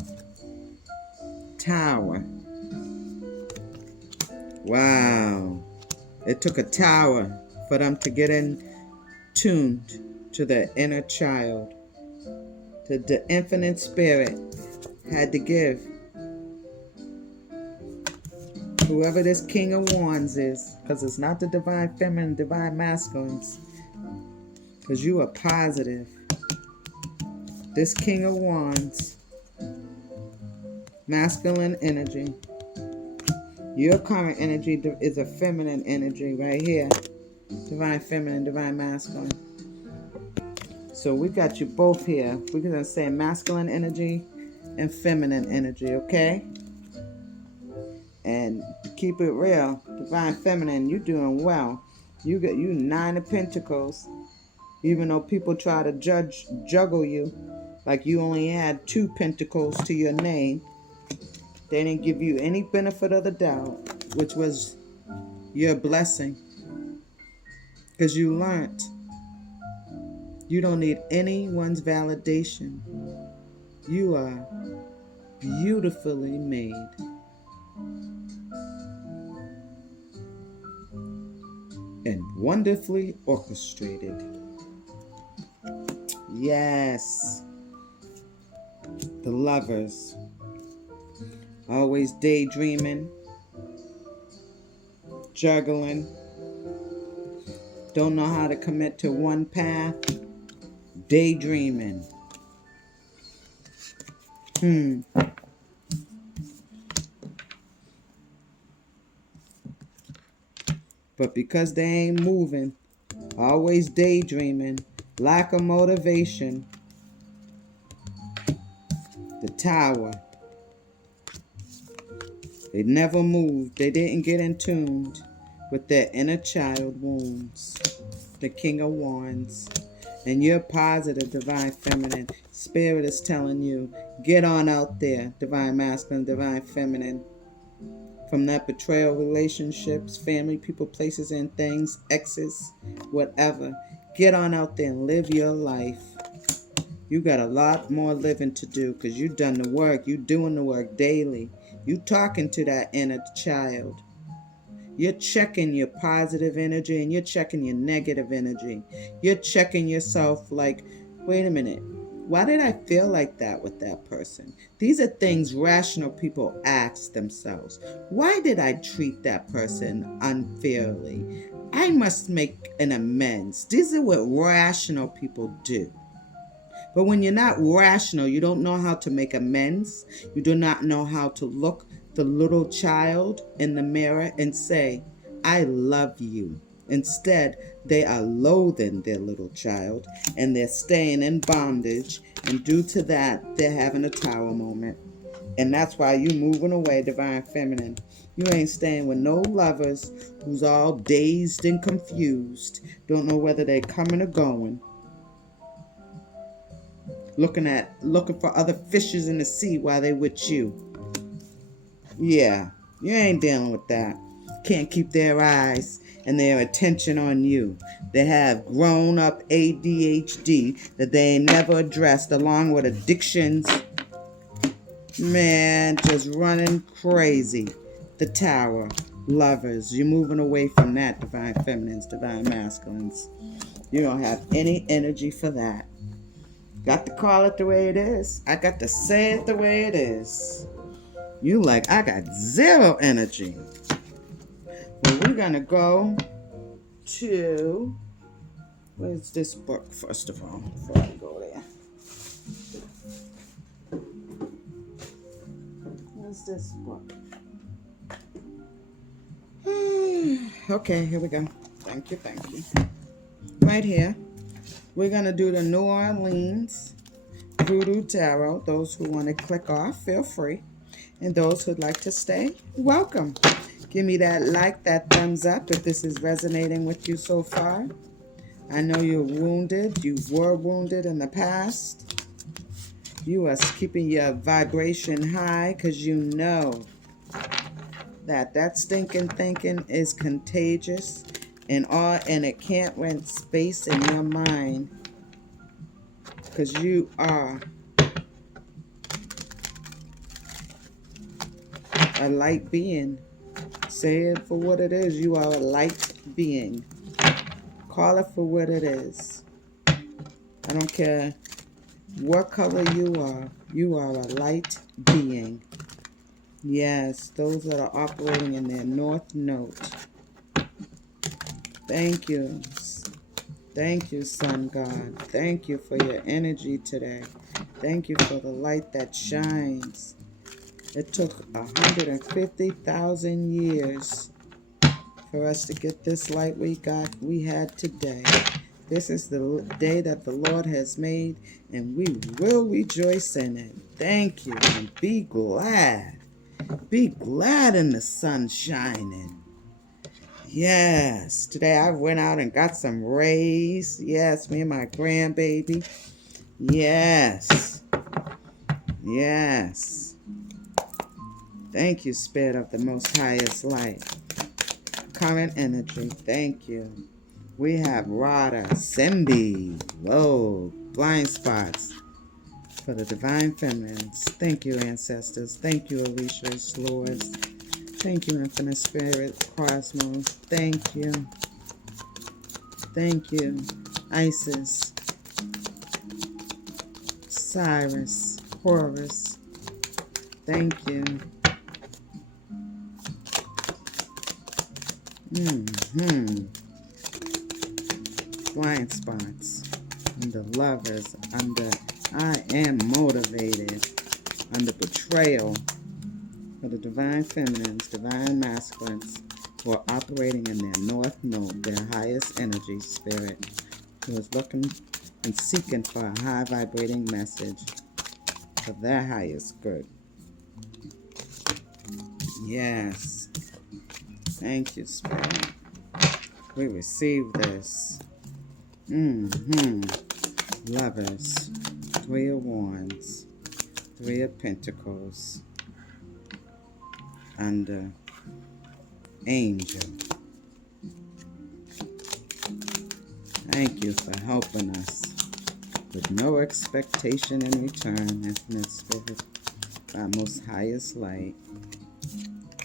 Wow. It took a tower for them to get in tuned to the inner child. The infinite spirit had to give whoever this King of Wands is, because it's not the divine feminine, divine masculines, because you are positive. This King of Wands, masculine energy. Your current energy is a feminine energy right here. Divine feminine, divine masculine. So we got you both here. We're going to say masculine energy and feminine energy, okay? And keep it real. Divine feminine, you're doing well. You 9 of Pentacles. Even though people try to juggle you, like you only had 2 pentacles to your name, they didn't give you any benefit of the doubt, which was your blessing. Because you learned. You don't need anyone's validation. You are beautifully made. And wonderfully orchestrated. Yes. The lovers. Always daydreaming. Juggling. Don't know how to commit to one path. Daydreaming. But because they ain't moving, always daydreaming, lack of motivation. The Tower. They never moved. They didn't get in tune with their inner child wounds. The King of Wands. And you're positive, Divine Feminine. Spirit is telling you, get on out there, Divine Masculine, Divine Feminine. From that betrayal, relationships, family, people, places, and things, exes, whatever. Get on out there and live your life. You got a lot more living to do because you done the work. You doing the work daily. You talking to that inner child. You're checking your positive energy and you're checking your negative energy. You're checking yourself like, wait a minute, why did I feel like that with that person? These are things rational people ask themselves. Why did I treat that person unfairly? I must make an amends. These are what rational people do. But when you're not rational, you don't know how to make amends. You do not know how to look the little child in the mirror and say, I love you. Instead, they are loathing their little child and they're staying in bondage. And due to that, they're having a tower moment. And that's why you moving away, Divine Feminine. You ain't staying with no lovers who's all dazed and confused. Don't know whether they're coming or going. Looking for other fishes in the sea while they with you. Yeah, you ain't dealing with that. Can't keep their eyes and their attention on you. They have grown up ADHD that they ain't never addressed, along with addictions. Man, just running crazy. The Tower. Lovers. You're moving away from that, Divine Feminines, Divine Masculines. You don't have any energy for that. Got to call it the way it is. I got to say it the way it is. You like, I got zero energy. Well, we're going to go to, where's this book, first of all, before I go there? Where's this book? Okay, here we go. Thank you. Right here. We're going to do the New Orleans Voodoo Tarot. Those who want to click off, feel free. And those who'd like to stay, welcome. Give me that like, that thumbs up if this is resonating with you so far. I know you're wounded. You were wounded in the past. You are keeping your vibration high because you know that stinking thinking is contagious. And it can't rent space in your mind because you are a light being. Say it for what it is. You are a light being. Call it for what it is. I don't care what color you are. You are a light being. Yes, those that are operating in their North Node. Thank you. Thank you, Sun God. Thank you for your energy today. Thank you for the light that shines. It took 150,000 years for us to get this light we had today. This is the day that the Lord has made, and we will rejoice in it. Thank you, and be glad. Be glad in the sun shining. Yes, today I went out and got some rays. Yes, me and my grandbaby. Yes. Thank you, Spirit of the Most Highest Light. Current energy, thank you. We have Radha, Simbi, whoa, blind spots for the Divine Feminines. Thank you, Ancestors. Thank you, Alicia's Lords. Thank you, Infinite Spirit, Cosmos. Thank you. Thank you, Isis, Cyrus, Horus. Thank you. Blind spots. Under lovers. Under I am motivated. Under betrayal. For the Divine Feminines, Divine Masculines, or operating in their north node, their highest energy spirit, who is looking and seeking for a high vibrating message for their highest good. Yes. Thank you, Spirit. We receive this. Lovers. 3 of Wands. 3 of Pentacles. And Angel. Thank you for helping us with no expectation in return, Infinite Spirit, our most highest light.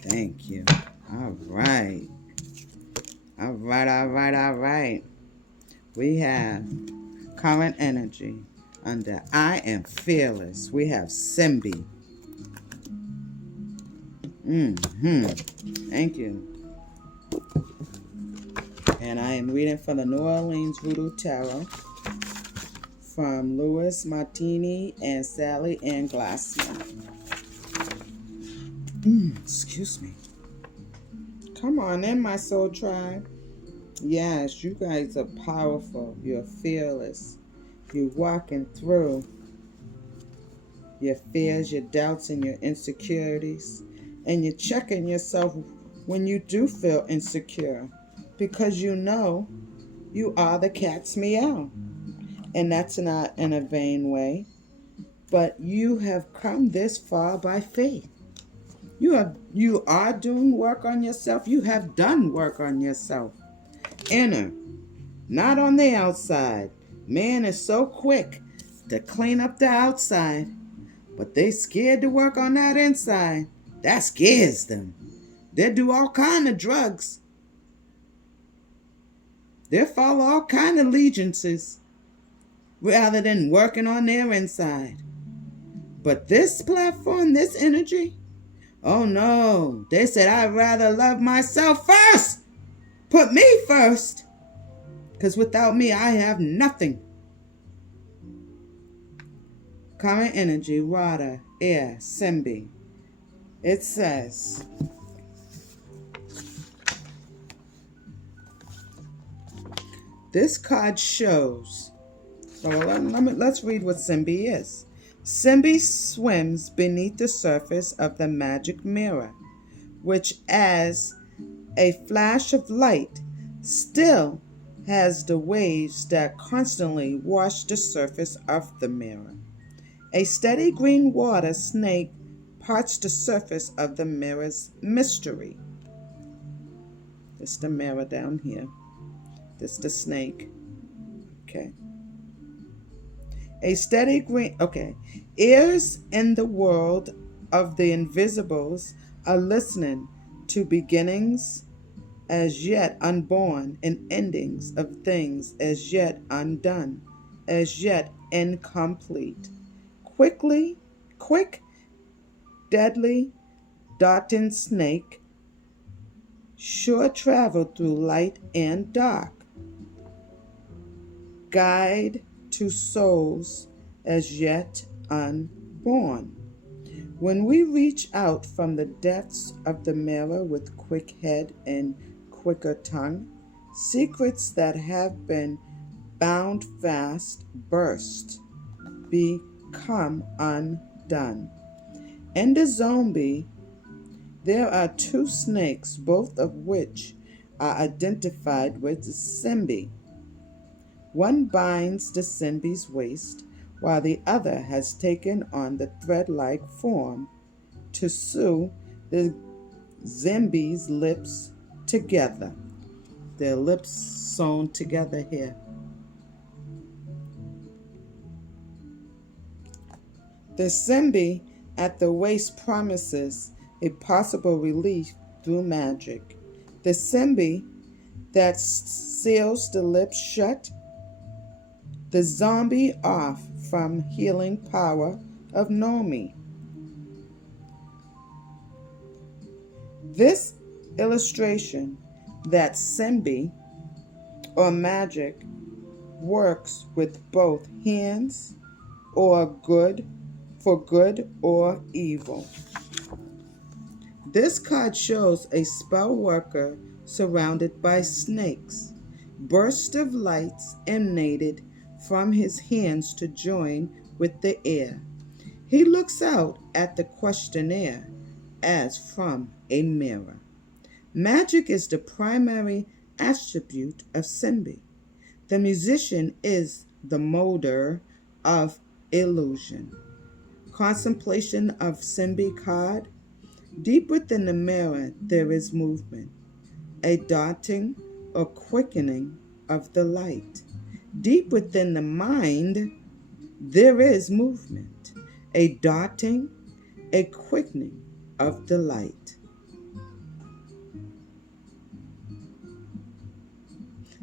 Thank you. All right. All right. We have current energy under I am fearless. We have Simbi. Thank you. And I am reading from the New Orleans Voodoo Tarot from Louis Martini and Sally Ann Glassman. Excuse me. Come on in, my soul tribe. Yes, you guys are powerful. You're fearless. You're walking through your fears, your doubts, and your insecurities. And you're checking yourself when you do feel insecure, because you know you are the cat's meow. And that's not in a vain way, but you have come this far by faith. You are doing work on yourself. You have done work on yourself. Inner, not on the outside. Man is so quick to clean up the outside, but they scared to work on that inside. That scares them. They do all kind of drugs. They follow all kind of allegiances rather than working on their inside. But this platform, this energy, oh no. They said, I'd rather love myself first. Put me first. Because without me, I have nothing. Current energy, water, air, Simbi. It says, this card shows, so let's read what Simbi is. Simbi swims beneath the surface of the magic mirror, which as a flash of light still has the waves that constantly wash the surface of the mirror. A steady green water snake parts the surface of the mirror's mystery. This is the mirror down here. This is the snake. Okay. A steady green, Ears in the world of the invisibles are listening to beginnings as yet unborn and endings of things as yet undone, as yet incomplete. Quick, deadly, darting snake, sure travel through light and dark. Guide to souls as yet unborn. When we reach out from the depths of the mirror with quick head and quicker tongue, secrets that have been bound fast burst, become undone. In the zombie, there are 2 snakes, both of which are identified with Simbi. One binds the Simbi's waist, while the other has taken on the thread-like form to sew the Simbi's lips together. Their lips sewn together here. The Simbi at the waist promises a possible relief through magic. The Simbi that seals the lips shut, the zombie off from healing power of Nomi. This illustration that Simbi or magic works with both hands or good for good or evil. This card shows a spell worker surrounded by snakes. Bursts of lights emanated from his hands to join with the air. He looks out at the questionnaire as from a mirror. Magic is the primary attribute of Simbi. The musician is the molder of illusion. Contemplation of Simbi card. Deep within the mirror there is movement, a darting or quickening of the light. Deep within the mind there is movement, a darting, a quickening of the light.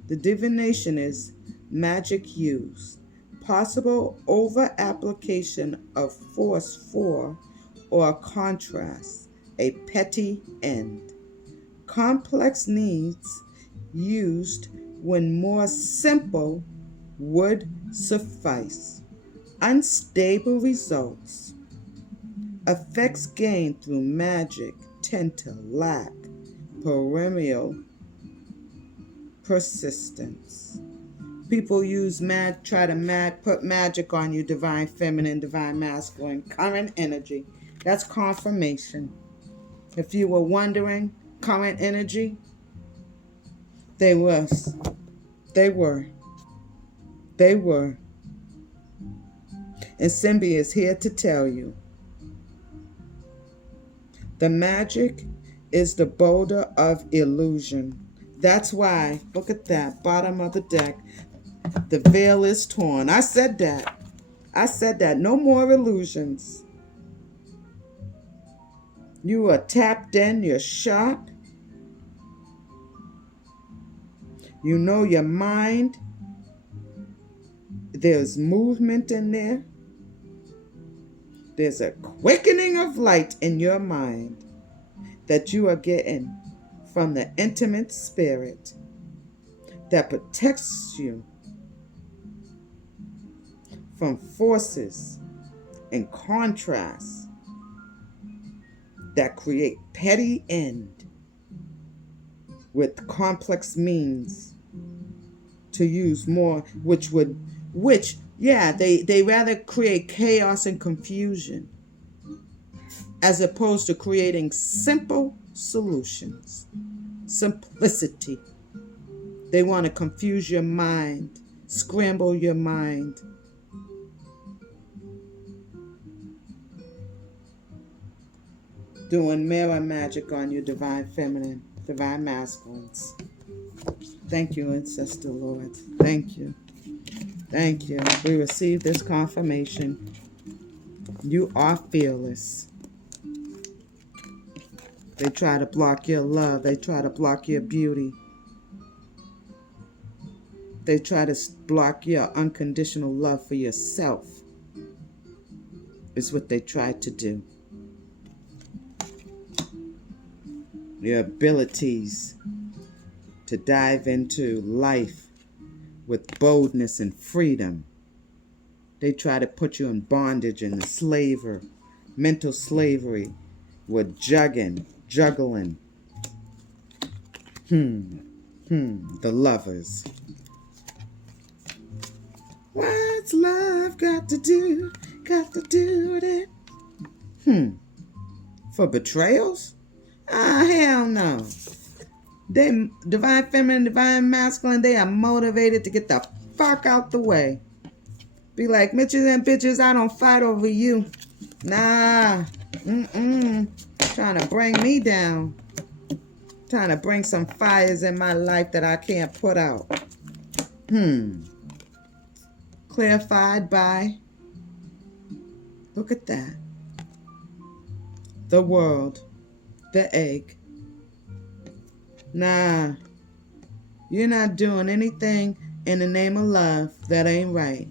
The divination is magic used, possible over application of force for or contrast, a petty end. Complex needs used when more simple would suffice. Unstable results. Effects gained through magic tend to lack perennial persistence. People use try to put magic on you, divine feminine, divine masculine, current energy. That's confirmation. If you were wondering, current energy, they were. And Simbi is here to tell you. The magic is the boulder of illusion. That's why, look at that, bottom of the deck. The veil is torn. I said that. No more illusions. You are tapped in, you're sharp. You know your mind. There's movement in there. There's a quickening of light in your mind that you are getting from the intimate spirit that protects you from forces and contrasts that create petty end with complex means to use more, they rather create chaos and confusion as opposed to creating simple solutions. Simplicity. They want to confuse your mind, scramble your mind. Doing mirror magic on you, divine feminine, divine masculines. Thank you, Ancestor Lord. Thank you. Thank you. We receive this confirmation. You are fearless. They try to block your love. They try to block your beauty. They try to block your unconditional love for yourself. Is what they try to do. Your abilities to dive into life with boldness and freedom. They try to put you in bondage and slavery, mental slavery, with juggling. The lovers. What's love got to do with it? For betrayals? Hell no. They, divine feminine, divine masculine, they are motivated to get the fuck out the way. Be like, bitches and bitches, I don't fight over you. Nah. Trying to bring me down. Trying to bring some fires in my life that I can't put out. Clarified by, look at that. The world. The egg. Nah. You're not doing anything in the name of love that ain't right.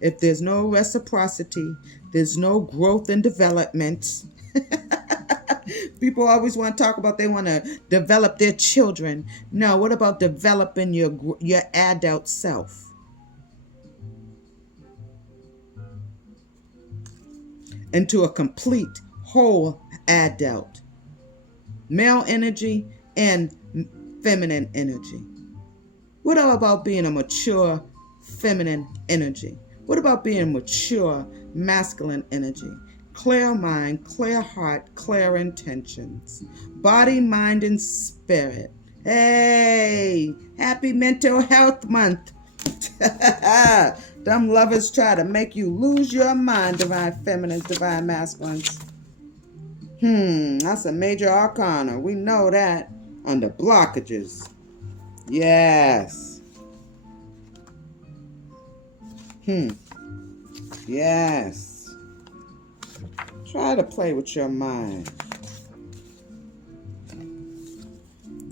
If there's no reciprocity, there's no growth and development. People always want to talk about they want to develop their children. No, what about developing your adult self? Into a complete, whole adult. male energy and feminine energy? What about being a mature feminine energy? What about being mature masculine energy? Clear mind, clear heart, clear intentions. Body, mind, and spirit. Hey, happy mental health month. Them lovers try to make you lose your mind, divine feminines, divine masculines. That's a major arcana. We know that. Under blockages. Yes. Yes. Try to play with your mind.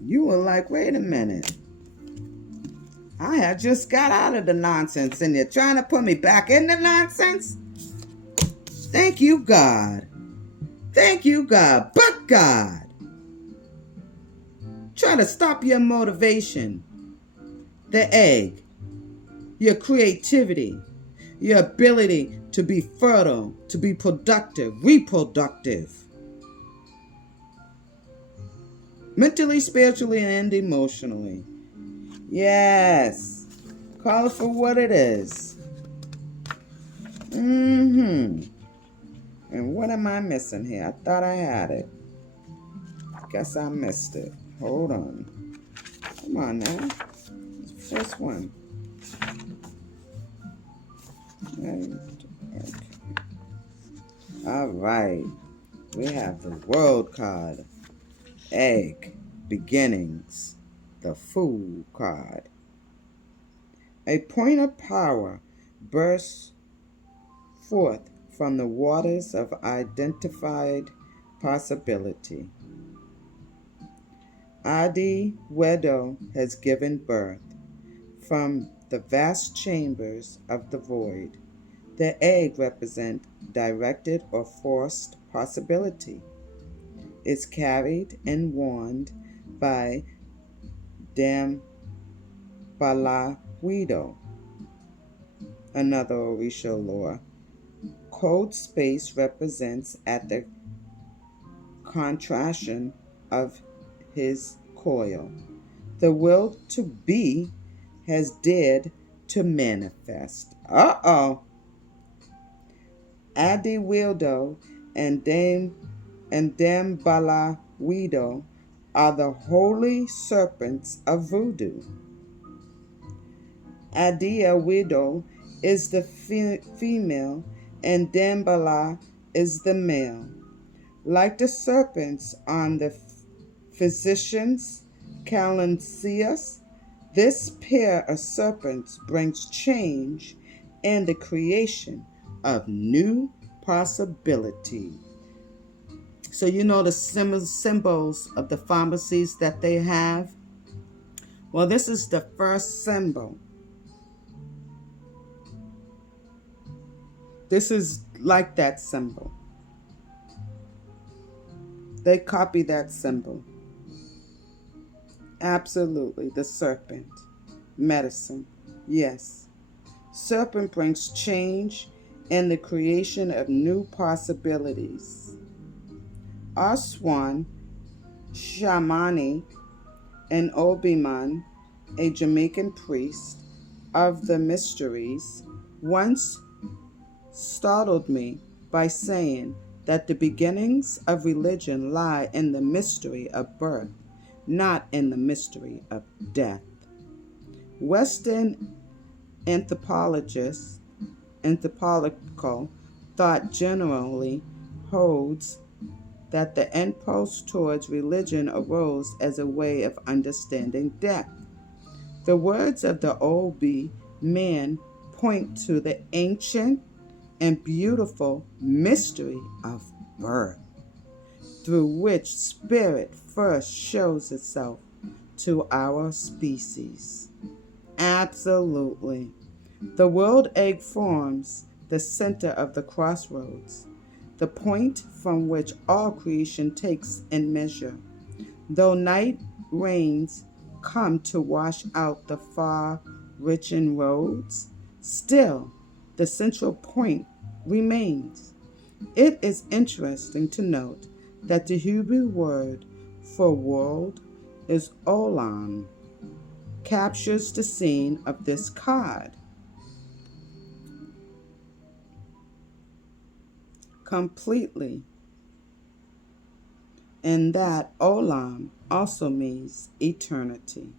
You were like, wait a minute. I had just got out of the nonsense and you're trying to put me back in the nonsense? Thank you, God. Thank you, God. But God. Try to stop your motivation. The egg. Your creativity. Your ability to be fertile, to be productive, reproductive. Mentally, spiritually, and emotionally. Yes. Call it for what it is. And what am I missing here? I thought I had it. Guess I missed it. Hold on. Come on now. First one. Okay. All right. We have the World card. Egg. Beginnings. The Fool card. A point of power bursts forth from the waters of identified possibility. Adi Wedo has given birth from the vast chambers of the void. The egg represents directed or forced possibility. It's carried and worn by Dambalawido, another Orisha lore. Cold space represents at the contraction of his coil. The will to be has dared to manifest. Adiwildo and Dambalawido are the holy serpents of voodoo. Adiwildo is the female and Dambala is the male. Like the serpents on the physician's calensius, this pair of serpents brings change and the creation of new possibility. So you know the symbols of the pharmacies that they have? Well, this is the first symbol. This is like that symbol. They copy that symbol. Absolutely. The serpent. Medicine. Yes. Serpent brings change and the creation of new possibilities. Aswan Shamani, an Obiman, a Jamaican priest of the mysteries, once startled me by saying that the beginnings of religion lie in the mystery of birth, not in the mystery of death. Western anthropological thought generally holds that the impulse towards religion arose as a way of understanding death. The words of the Obi man point to the ancient and beautiful mystery of birth, through which spirit first shows itself to our species. Absolutely. The world egg forms the center of the crossroads, the point from which all creation takes in measure. Though night rains come to wash out the far-reaching roads, still the central point remains. It is interesting to note that the Hebrew word for world is Olam. Captures the scene of this card completely, in that Olam also means eternity.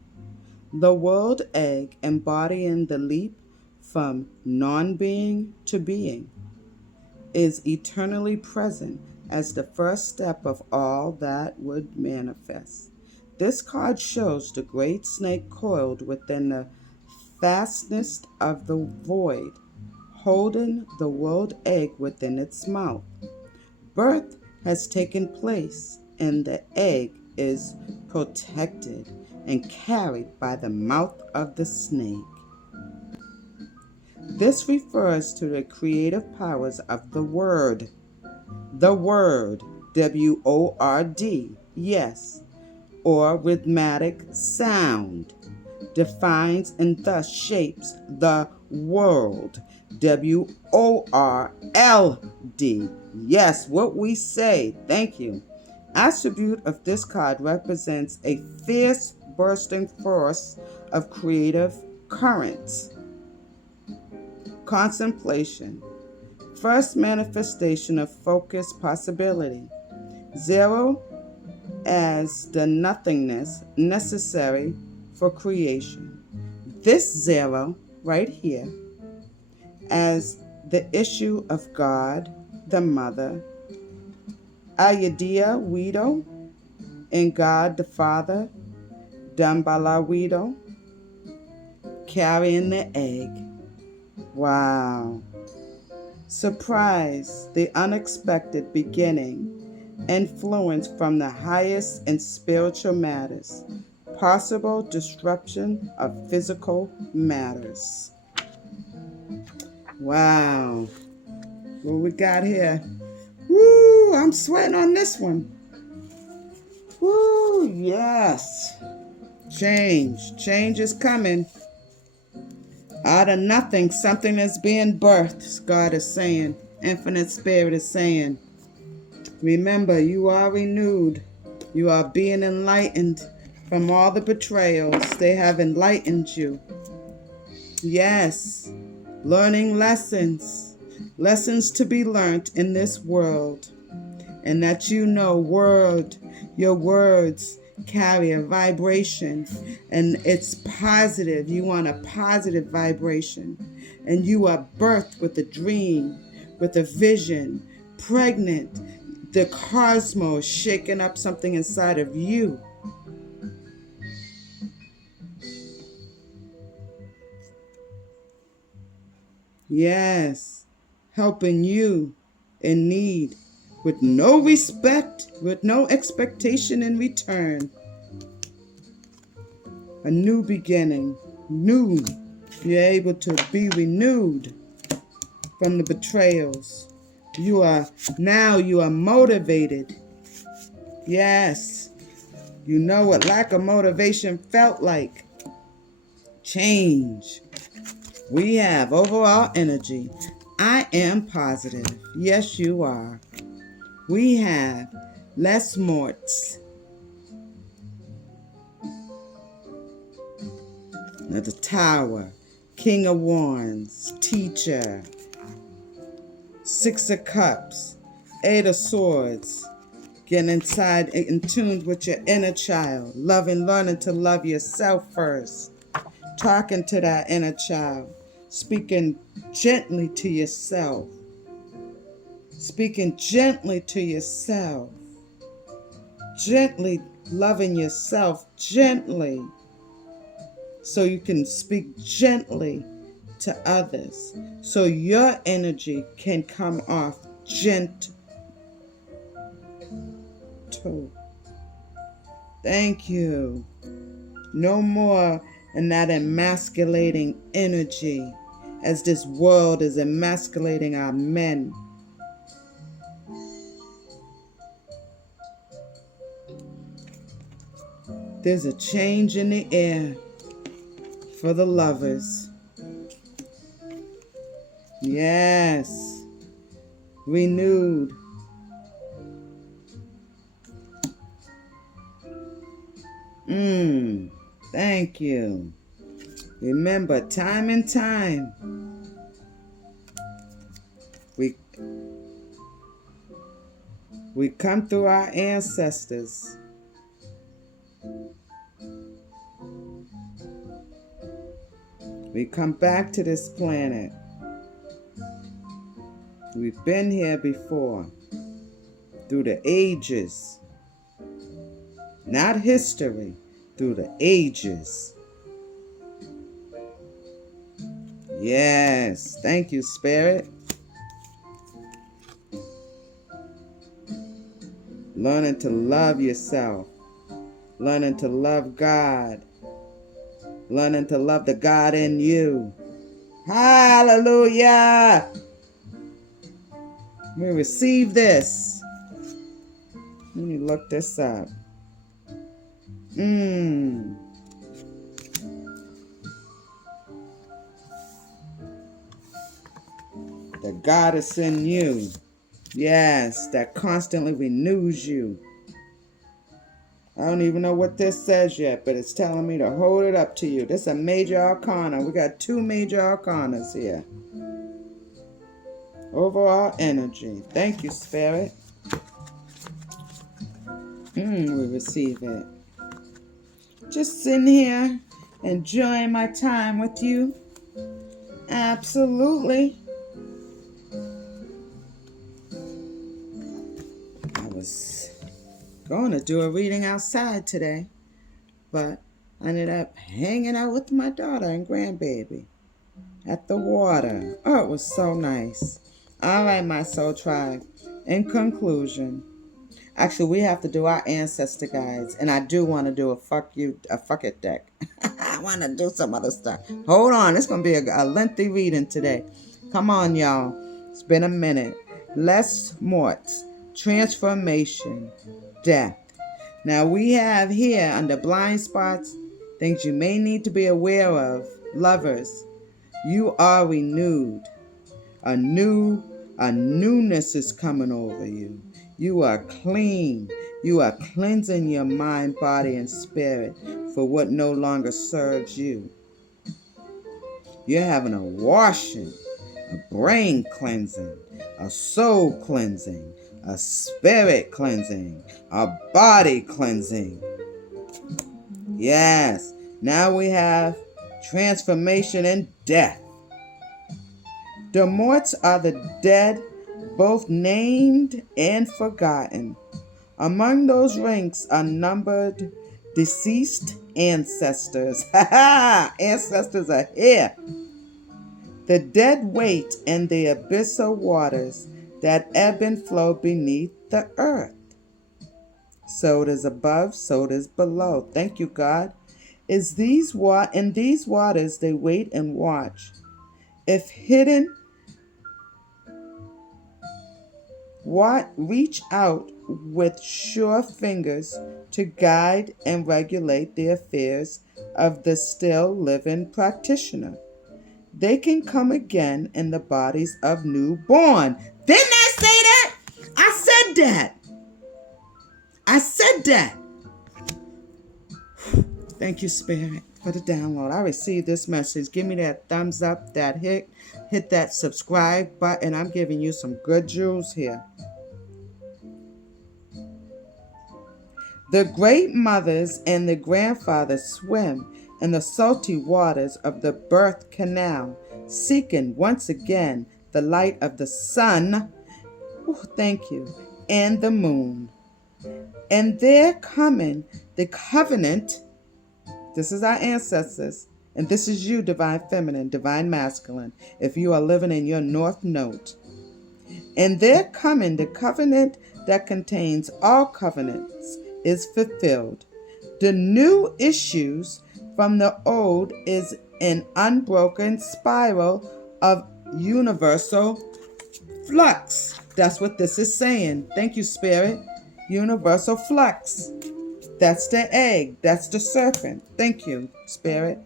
The world egg embodying the leap from non-being to being is eternally present as the first step of all that would manifest. This card shows the great snake coiled within the fastness of the void, holding the world egg within its mouth. Birth has taken place, and the egg is protected and carried by the mouth of the snake. This refers to the creative powers of the Word. The Word, W-O-R-D, yes, or rhythmic sound, defines and thus shapes the world, W-O-R-L-D, yes, what we say, thank you. Attribute of this card represents a fierce bursting force of creative currents. Contemplation. First manifestation of focused possibility. 0 as the nothingness necessary for creation. This 0 right here as the issue of God, the Mother, Ayadea Wido, and God the Father, Dambala Wido, carrying the egg. Wow. Surprise, the unexpected beginning, influence from the highest in spiritual matters, possible disruption of physical matters. Wow. What we got here? Woo, I'm sweating on this one. Woo, yes. Change is coming. Out of nothing, something is being birthed, God is saying. Infinite Spirit is saying. Remember, you are renewed. You are being enlightened from all the betrayals. They have enlightened you. Yes, learning lessons. Lessons to be learned in this world. And that you know your words carry a vibration, and it's positive. You want a positive vibration, and you are birthed with a dream, with a vision, pregnant. The cosmos shaking up something inside of you. Yes, helping you in need with no respect, with no expectation in return. A new beginning, new. You're able to be renewed from the betrayals. You are motivated. Yes, you know what lack of motivation felt like. Change. We have overall energy. I am positive. Yes, you are. We have less morts. The Tower, King of Wands, Teacher, 6 of Cups, 8 of Swords. Getting inside, in tune with your inner child. Learning to love yourself first. Talking to that inner child. Speaking gently to yourself. Speaking gently to yourself. Gently loving yourself. Gently. So you can speak gently to others. So your energy can come off gentle. Thank you. No more in that emasculating energy as this world is emasculating our men. There's a change in the air for the lovers. Yes. Renewed. Thank you. Remember, time and time, we come through our ancestors. We come back to this planet. We've been here before, through the ages. Not history, through the ages. Yes, thank you, Spirit. Learning to love yourself. Learning to love God. Learning to love the God in you. Hallelujah! We receive this. Let me look this up. The goddess in you. Yes, that constantly renews you. I don't even know what this says yet, but it's telling me to hold it up to you. This is a major arcana. We got 2 major arcanas here. Overall energy. Thank you, Spirit. We receive it. Just sitting here, enjoying my time with you. Absolutely. I was going to do a reading outside today, but I ended up hanging out with my daughter and grandbaby at the water. Oh, it was so nice. All right, my soul tribe. In conclusion, actually, we have to do our ancestor guides, and I do want to do a fuck it deck. I want to do some other stuff. Hold on, it's going to be a lengthy reading today. Come on, y'all. It's been a minute. Les Morts, transformation, death. Now we have here under blind spots things you may need to be aware of. Lovers, you are renewed. A newness is coming over you. You are clean. You are cleansing your mind, body, and spirit for what no longer serves you. You're having a washing, a brain cleansing, a soul cleansing, a spirit cleansing, a body cleansing. Yes, now we have transformation and death. The morts are the dead, both named and forgotten. Among those ranks are numbered deceased ancestors. Ancestors are here. The dead wait in the abyssal waters that ebb and flow beneath the earth. So it is above, so it is below. Thank you, God. In these waters they wait and watch. If hidden, reach out with sure fingers to guide and regulate the affairs of the still living practitioner. They can come again in the bodies of newborn. Didn't I say that? I said that. Thank you, Spirit, for the download. I received this message. Give me that thumbs up, that hit that subscribe button. I'm giving you some good jewels here. The great mothers and the grandfathers swim in the salty waters of the birth canal, seeking once again the light of the sun, thank you, and the moon. And there coming the covenant. This is our ancestors, and this is you, divine feminine, divine masculine, if you are living in your north node. And there coming the covenant that contains all covenants is fulfilled. The new issues from the old is an unbroken spiral of universal flux. That's what this is saying. Thank you, Spirit. Universal flux. That's the egg. That's the serpent. Thank you, Spirit.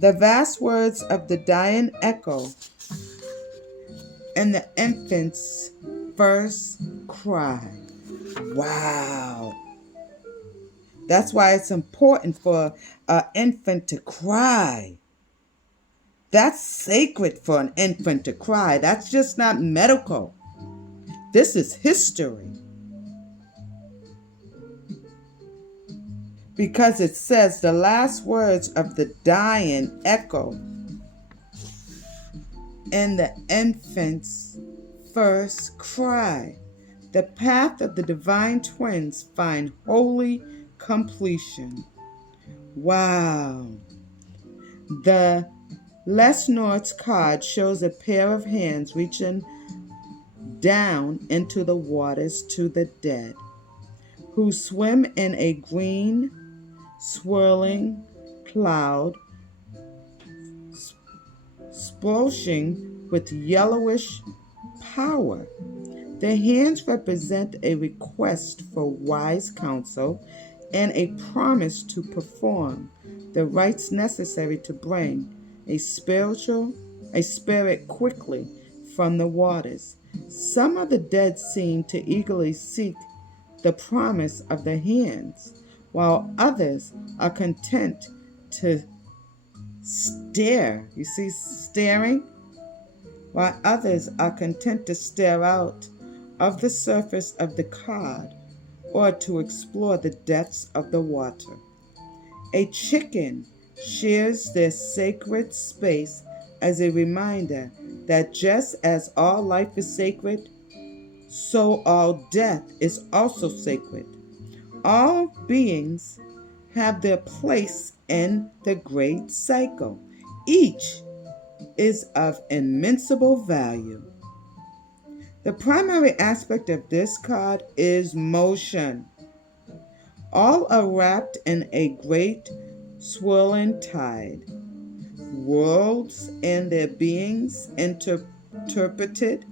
The vast words of the dying echo and the infant's first cry. Wow. That's why it's important for an infant to cry. That's sacred for an infant to cry. That's just not medical. This is history. Because it says the last words of the dying echo in the infant's first cry. The path of the divine twins find holy completion. Wow. The Lesnort's card shows a pair of hands reaching down into the waters to the dead, who swim in a green, swirling cloud, splashing with yellowish power. The hands represent a request for wise counsel and a promise to perform the rites necessary to bring a spirit quickly from the waters. Some of the dead seem to eagerly seek the promise of the hands, while others are content to stare. You see, staring? While others are content to stare out of the surface of the card or to explore the depths of the water. A chicken shares their sacred space as a reminder that just as all life is sacred, so all death is also sacred. All beings have their place in the great cycle. Each is of immensible value. The primary aspect of this card is motion. All are wrapped in a great swirling tide. Worlds and their beings interpreted.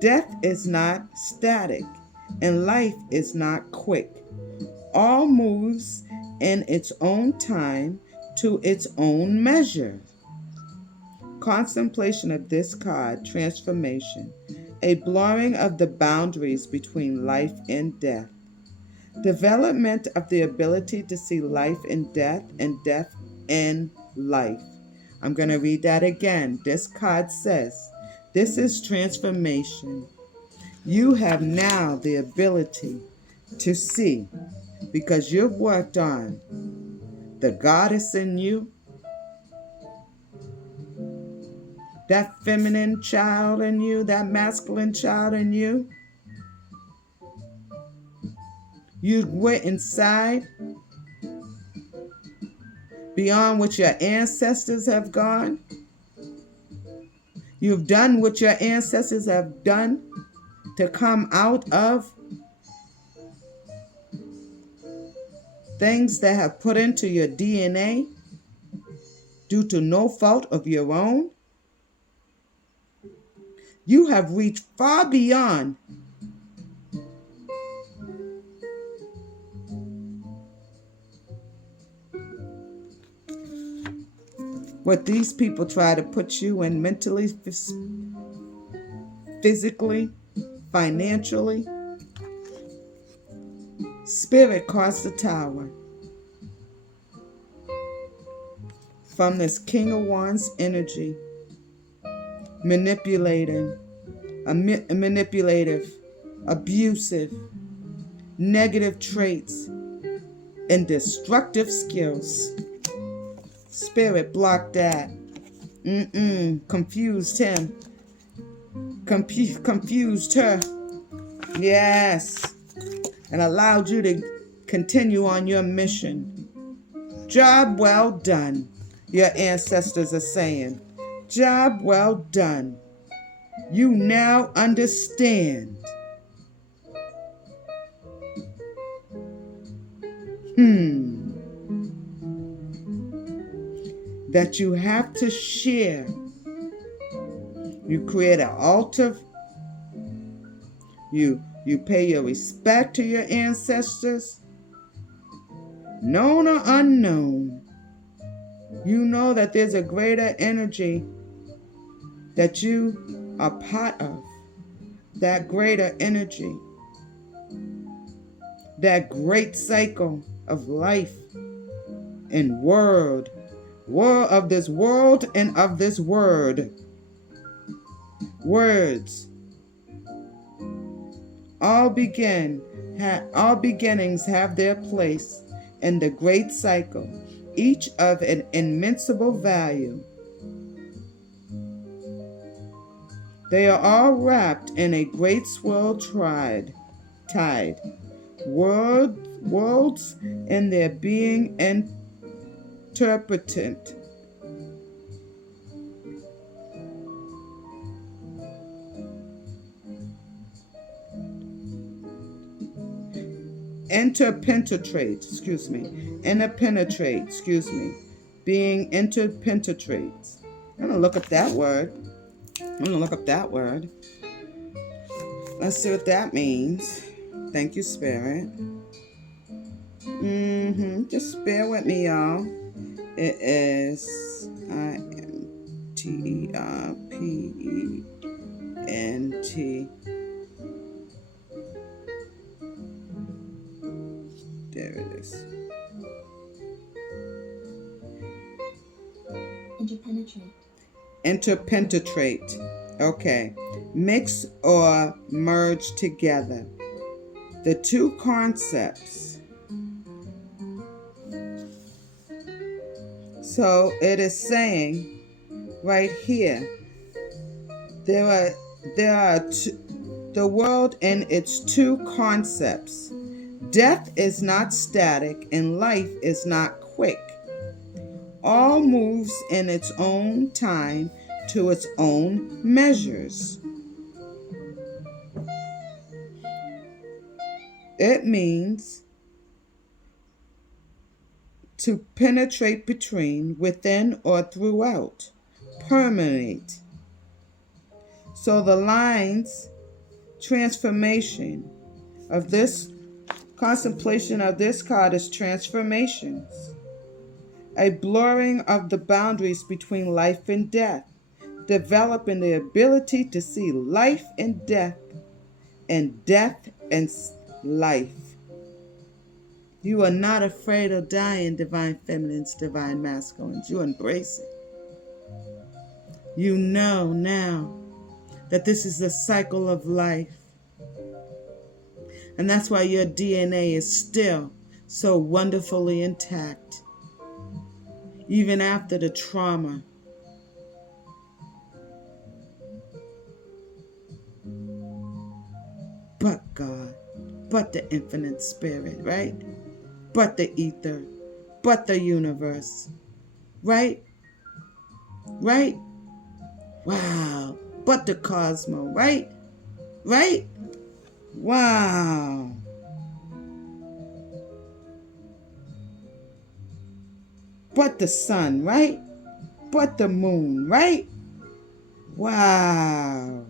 Death is not static, and life is not quick. All moves in its own time to its own measure. Contemplation of this card, transformation, a blurring of the boundaries between life and death. Development of the ability to see life in death and death in life. I'm going to read that again. This card says, this is transformation. You have now the ability to see, because you've worked on the goddess in you, that feminine child in you, that masculine child in you. You went inside beyond what your ancestors have gone. You've done what your ancestors have done to come out of things that have put into your DNA due to no fault of your own. You have reached far beyond what these people try to put you in mentally, physically, financially. Spirit caused the tower from this King of Wands energy, manipulative, abusive, negative traits, and destructive skills. Spirit blocked that. Confused him. Confused her. Yes. And allowed you to continue on your mission. Job well done, your ancestors are saying. Job well done. You now understand. That you have to share. You create an altar. You pay your respect to your ancestors, known or unknown. You know that there's a greater energy that you are part of. That greater energy. That great cycle of life and word of this world and of this word. Words. All beginnings have their place in the great cycle, each of an immensible value. They are all wrapped in a great swirl tide. Worlds in their being interpreted. Being interpenetrates. I'm gonna look up that word. Let's see what that means. Thank you, Spirit. Just bear with me, y'all. It is interpent. There it is. Interpenetrate. Okay. Mix or merge together. The two concepts. So it is saying right here, there are the world and its two concepts. Death is not static and life is not quick. All moves in its own time to its own measures. It means to penetrate between, within, or throughout. Permeate. So the lines, transformation of this contemplation of this card is transformations. A blurring of the boundaries between life and death. Developing the ability to see life and death and life. You are not afraid of dying, divine feminines, divine masculines. You embrace it. You know now that this is the cycle of life. And that's why your DNA is still so wonderfully intact. Even after the trauma. But God, but the infinite spirit, right? But the ether, but the universe, right? Right? Wow. But the cosmos, right? Right? Wow. But the sun, right? But the moon, right? Wow.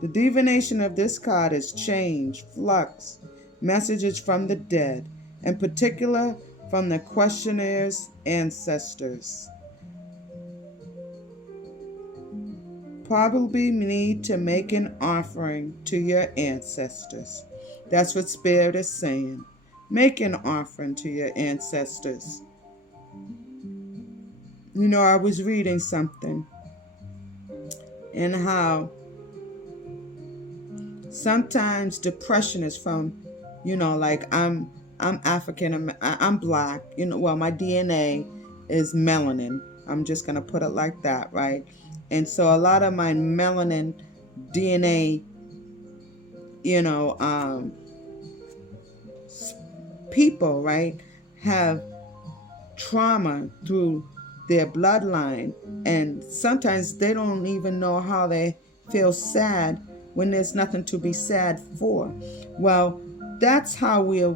The divination of this card is change, flux, messages from the dead, in particular from the questioner's ancestors. Probably need to make an offering to your ancestors. That's what Spirit is saying. Make an offering to your ancestors. You know, I was reading something and how sometimes depression is from, you know, like I'm African, I'm black, you know, well, my DNA is melanin. I'm just going to put it like that, right? And so a lot of my melanin DNA, you know, people, right, have trauma through their bloodline. And sometimes they don't even know how they feel sad when there's nothing to be sad for. Well, that's how we are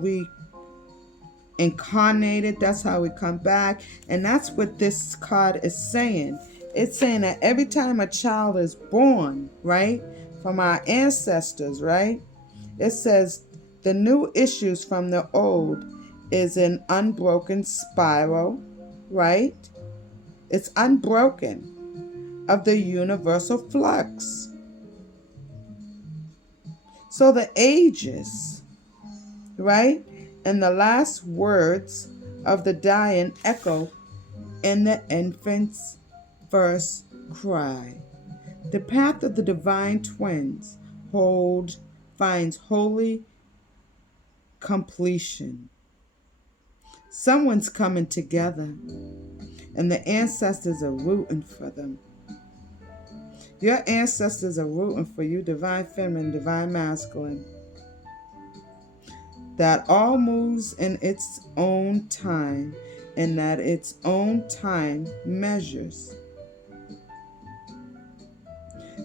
reincarnated. That's how we come back. And that's what this card is saying. It's saying that every time a child is born, right, from our ancestors, right, it says the new issues from the old is an unbroken spiral, right? It's unbroken of the universal flux. So the ages, right, And the last words of the dying echo in the infant's first cry. The path of the divine twins finds holy completion. Someone's coming together, and the ancestors are rooting for them. Your ancestors are rooting for you, divine feminine, divine masculine. That all moves in its own time, and that its own time measures.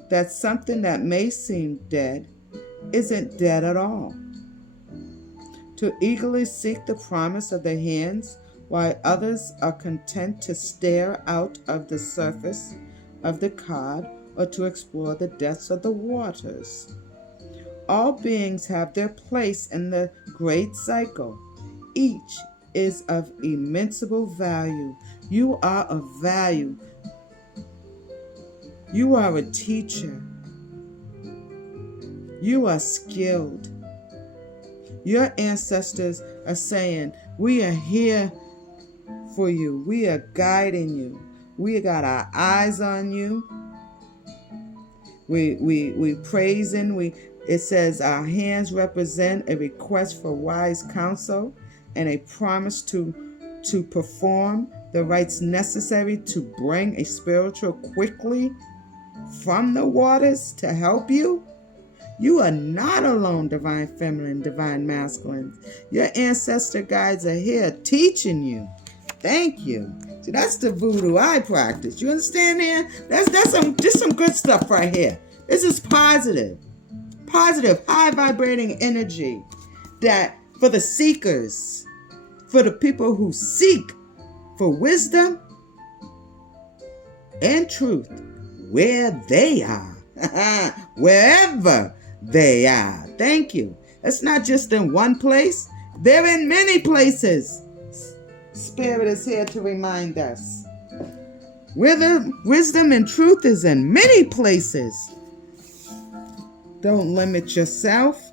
That something that may seem dead isn't dead at all. To eagerly seek the promise of the hands, while others are content to stare out of the surface of the cod or to explore the depths of the waters. All beings have their place in the great cycle. Each is of immense value. You are of value. You are a teacher. You are skilled. Your ancestors are saying, we are here for you. We are guiding you. We got our eyes on you. We praising. It says our hands represent a request for wise counsel and a promise to perform the rites necessary to bring a spiritual quickly from the waters to help you. You are not alone, divine feminine, divine masculine. Your ancestor guides are here teaching you. Thank you. See, that's the voodoo I practice. You understand there? That's some good stuff right here. This is positive, high vibrating energy that for the seekers, for the people who seek for wisdom and truth where they are, wherever they are. Thank you. It's not just in one place. They're in many places. Spirit is here to remind us. Where the wisdom and truth is in many places. Don't limit yourself.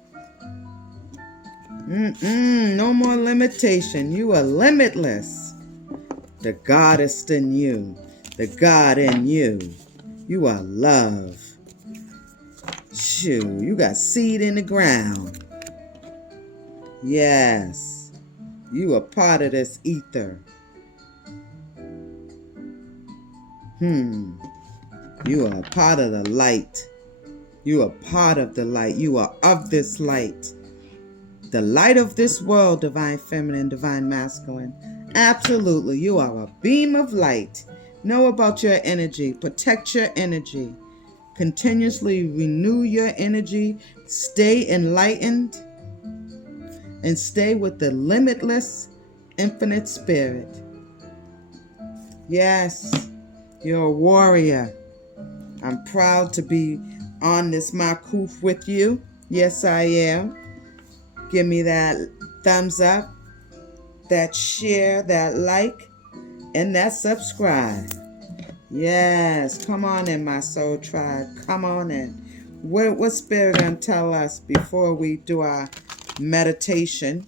No more limitation. You are limitless. The goddess in you. The God in you. You are love. Shoo, you got seed in the ground. Yes. You are part of this ether. You are a part of the light. You are part of the light. You are of this light. The light of this world, divine feminine, divine masculine. Absolutely. You are a beam of light. Know about your energy. Protect your energy. Continuously renew your energy. Stay enlightened. And stay with the limitless, infinite spirit. Yes, you're a warrior. I'm proud to be on this Makuf with you. Yes, I am. Give me that thumbs up, that share, that like, and that subscribe. Yes, come on in, my soul tribe. Come on in. What spirit gonna tell us before we do our meditation?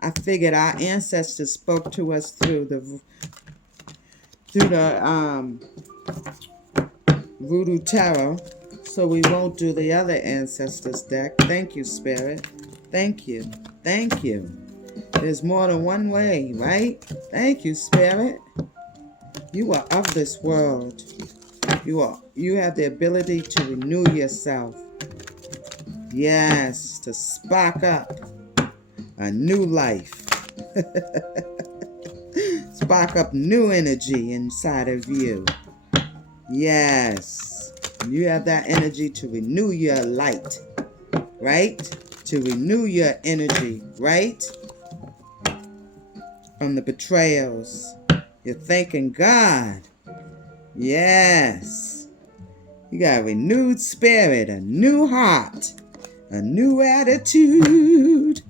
I figured our ancestors spoke to us through the Voodoo Tarot, so we won't do the other ancestors deck. Thank you, Spirit. Thank you. Thank you. There's more than one way, right? Thank you, Spirit. You are of this world. You have the ability to renew yourself. Yes, to spark up a new life. Spark up new energy inside of you. Yes. You have that energy to renew your light, right? To renew your energy, right? From the betrayals. You're thanking God. Yes. You got a renewed spirit, a new heart, a new attitude.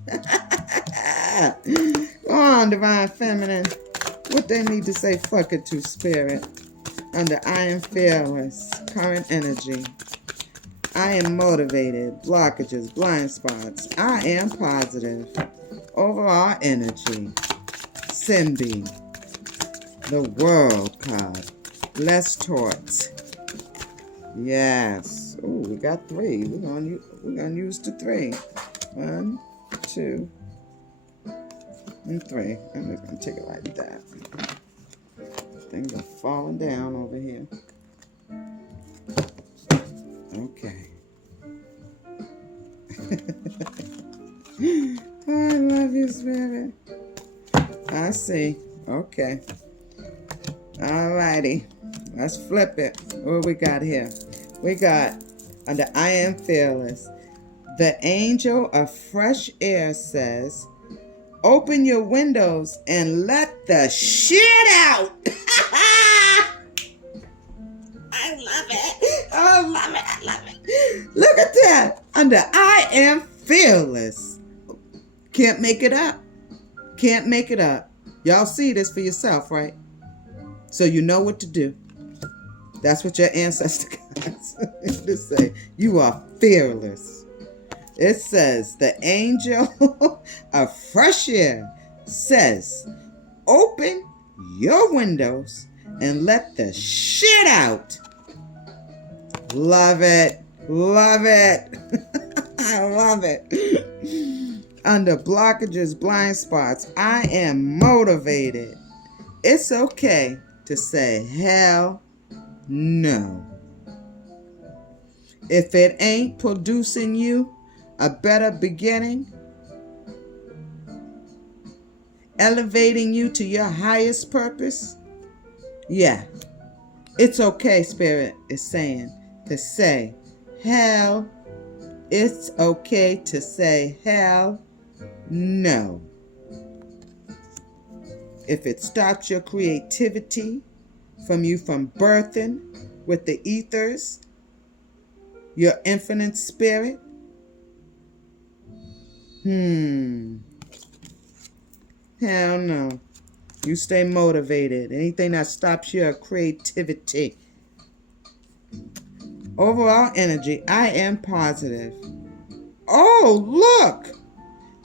Go on, divine feminine. What they need to say fuck it to, Spirit. Under I am fearless, current energy. I am motivated, blockages, blind spots. I am positive. Overall energy. Simbi. The World card. Less torts. Yes. Ooh, we got 3. We're gonna use the 3. 1, 2, and 3. I'm just gonna take it like that. Things are falling down over here. Okay. I love you, Spirit. I see. Okay. Alrighty. Let's flip it. What we got here? We got, under I am fearless, the angel of fresh air says, open your windows and let the shit out. I love it. I love it. I love it. Look at that. Under I am fearless. Can't make it up. Can't make it up. Y'all see this for yourself, right? So you know what to do. That's what your ancestor guys to say. You are fearless. It says, the angel of fresh air says, open your windows and let the shit out. Love it. Love it. I love it. Under blockages, blind spots, I am motivated. It's okay to say hell no. If it ain't producing you a better beginning, elevating you to your highest purpose, yeah, it's okay, Spirit is saying, to say hell. It's okay to say hell no. If it stops your creativity from birthing with the ethers, your infinite spirit, hell no. You stay motivated. Anything that stops your creativity. Overall energy, I am positive. Oh, look!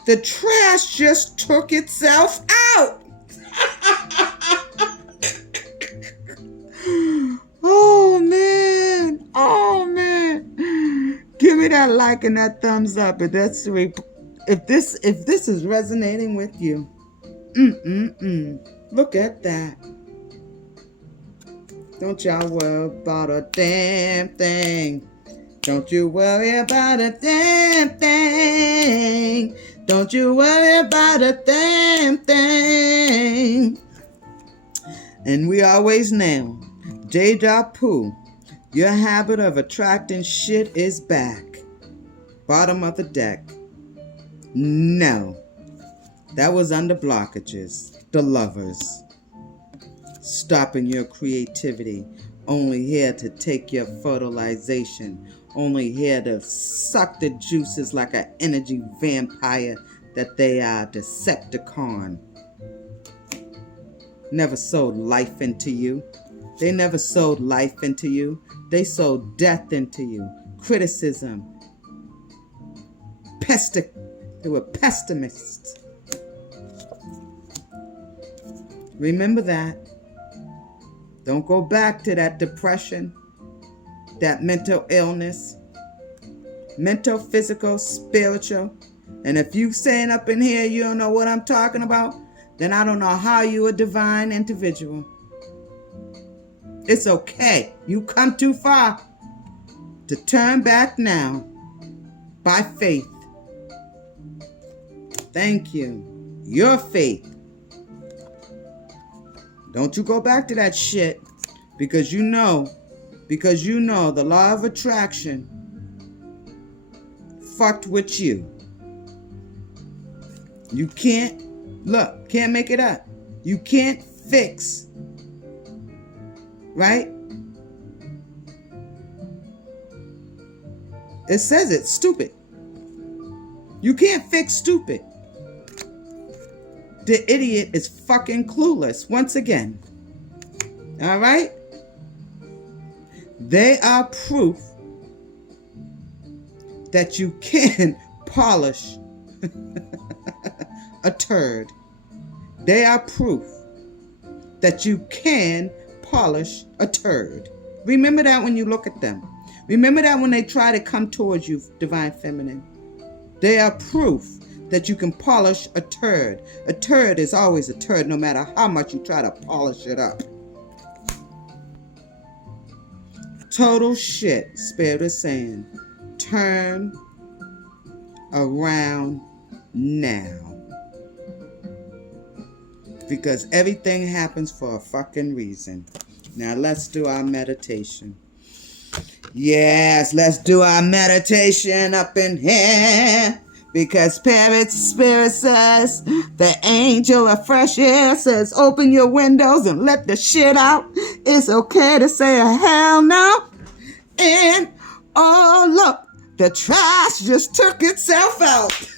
The trash just took itself out! Oh, man! Oh, man! Give me that like and that thumbs up if this is resonating with you. Look at that. Don't y'all worry about a damn thing. Don't you worry about a damn thing. Don't you worry about a damn thing. And we always know, Deja Poo, your habit of attracting shit is back. Bottom of the deck. No. That was under blockages. The Lovers. Stopping your creativity. Only here to take your fertilization. Only here to suck the juices like an energy vampire that they are. Decepticon. Never sowed life into you. They never sowed life into you. They sowed death into you. Criticism. They were pessimists. Remember that. Don't go back to that depression, that mental illness, mental, physical, spiritual. And if you saying up in here you don't know what I'm talking about, then I don't know how you a divine individual. It's okay. You come too far to turn back now by faith. Thank you. Your faith. Don't you go back to that shit because you know the law of attraction fucked with you. You can't make it up. You can't fix, right? It says it, stupid. You can't fix stupid. The idiot is fucking clueless once again. All right? They are proof that you can polish a turd. They are proof that you can polish a turd. Remember that when you look at them. Remember that when they try to come towards you, Divine Feminine. They are proof that you can polish a turd. A turd is always a turd, no matter how much you try to polish it up. Total shit, Spirit is saying. Turn around now. Because everything happens for a fucking reason. Now let's do our meditation. Yes, let's do our meditation up in here. Because Spirit says, the angel of fresh air says, open your windows and let the shit out. It's okay to say a hell no. And oh look, the trash just took itself out.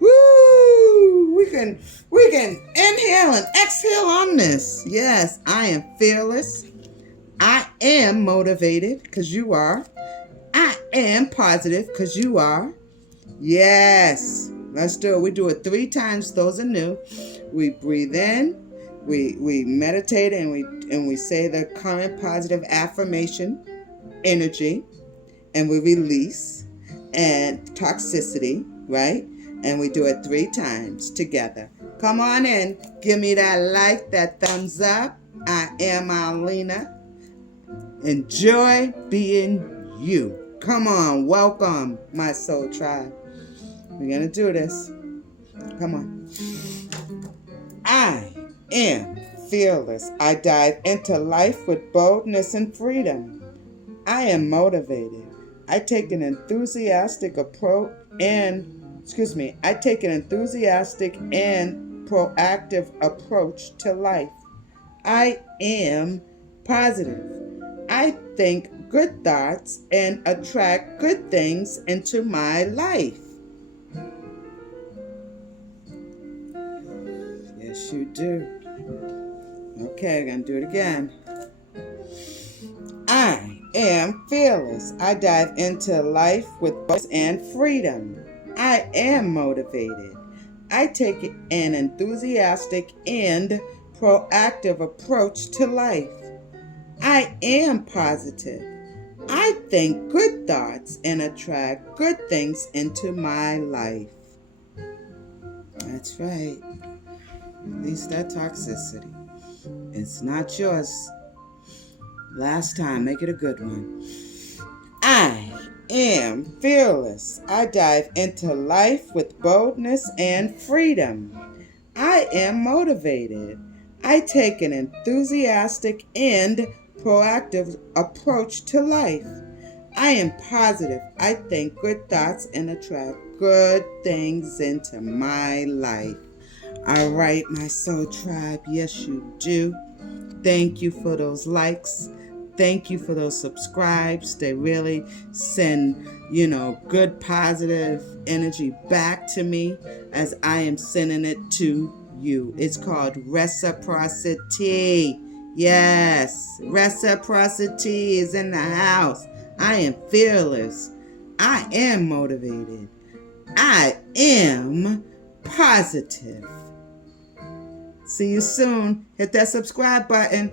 Woo! We can inhale and exhale on this. Yes, I am fearless. I am motivated, because you are. I am positive, because you are. Yes. Let's do it. We do it 3 times. Those are new. We breathe in. We meditate and we say the current positive affirmation energy, and we release and toxicity, right? And we do it 3 times together. Come on in. Give me that like, that thumbs up. I am Marlena. Enjoy being you. Come on. Welcome, my soul tribe. We're going to do this. Come on. I am fearless. I dive into life with boldness and freedom. I am motivated. I take an enthusiastic approach and proactive approach to life. I am positive. I think good thoughts and attract good things into my life. Yes, you do. Okay, I'm going to do it again. I am fearless. I dive into life with boldness and freedom. I am motivated. I take an enthusiastic and proactive approach to life. I am positive. I think good thoughts and attract good things into my life. That's right. Release that toxicity. It's not yours. Last time, make it a good one. I am fearless. I dive into life with boldness and freedom. I am motivated. I take an enthusiastic and proactive approach to life. I am positive. I think good thoughts and attract good things into my life. All right, my soul tribe. Yes, you do. Thank you for those likes. Thank you for those subscribes. They really send, good positive energy back to me as I am sending it to you. It's called reciprocity. Yes, reciprocity is in the house. I am fearless. I am motivated. I am positive. See you soon. Hit that subscribe button.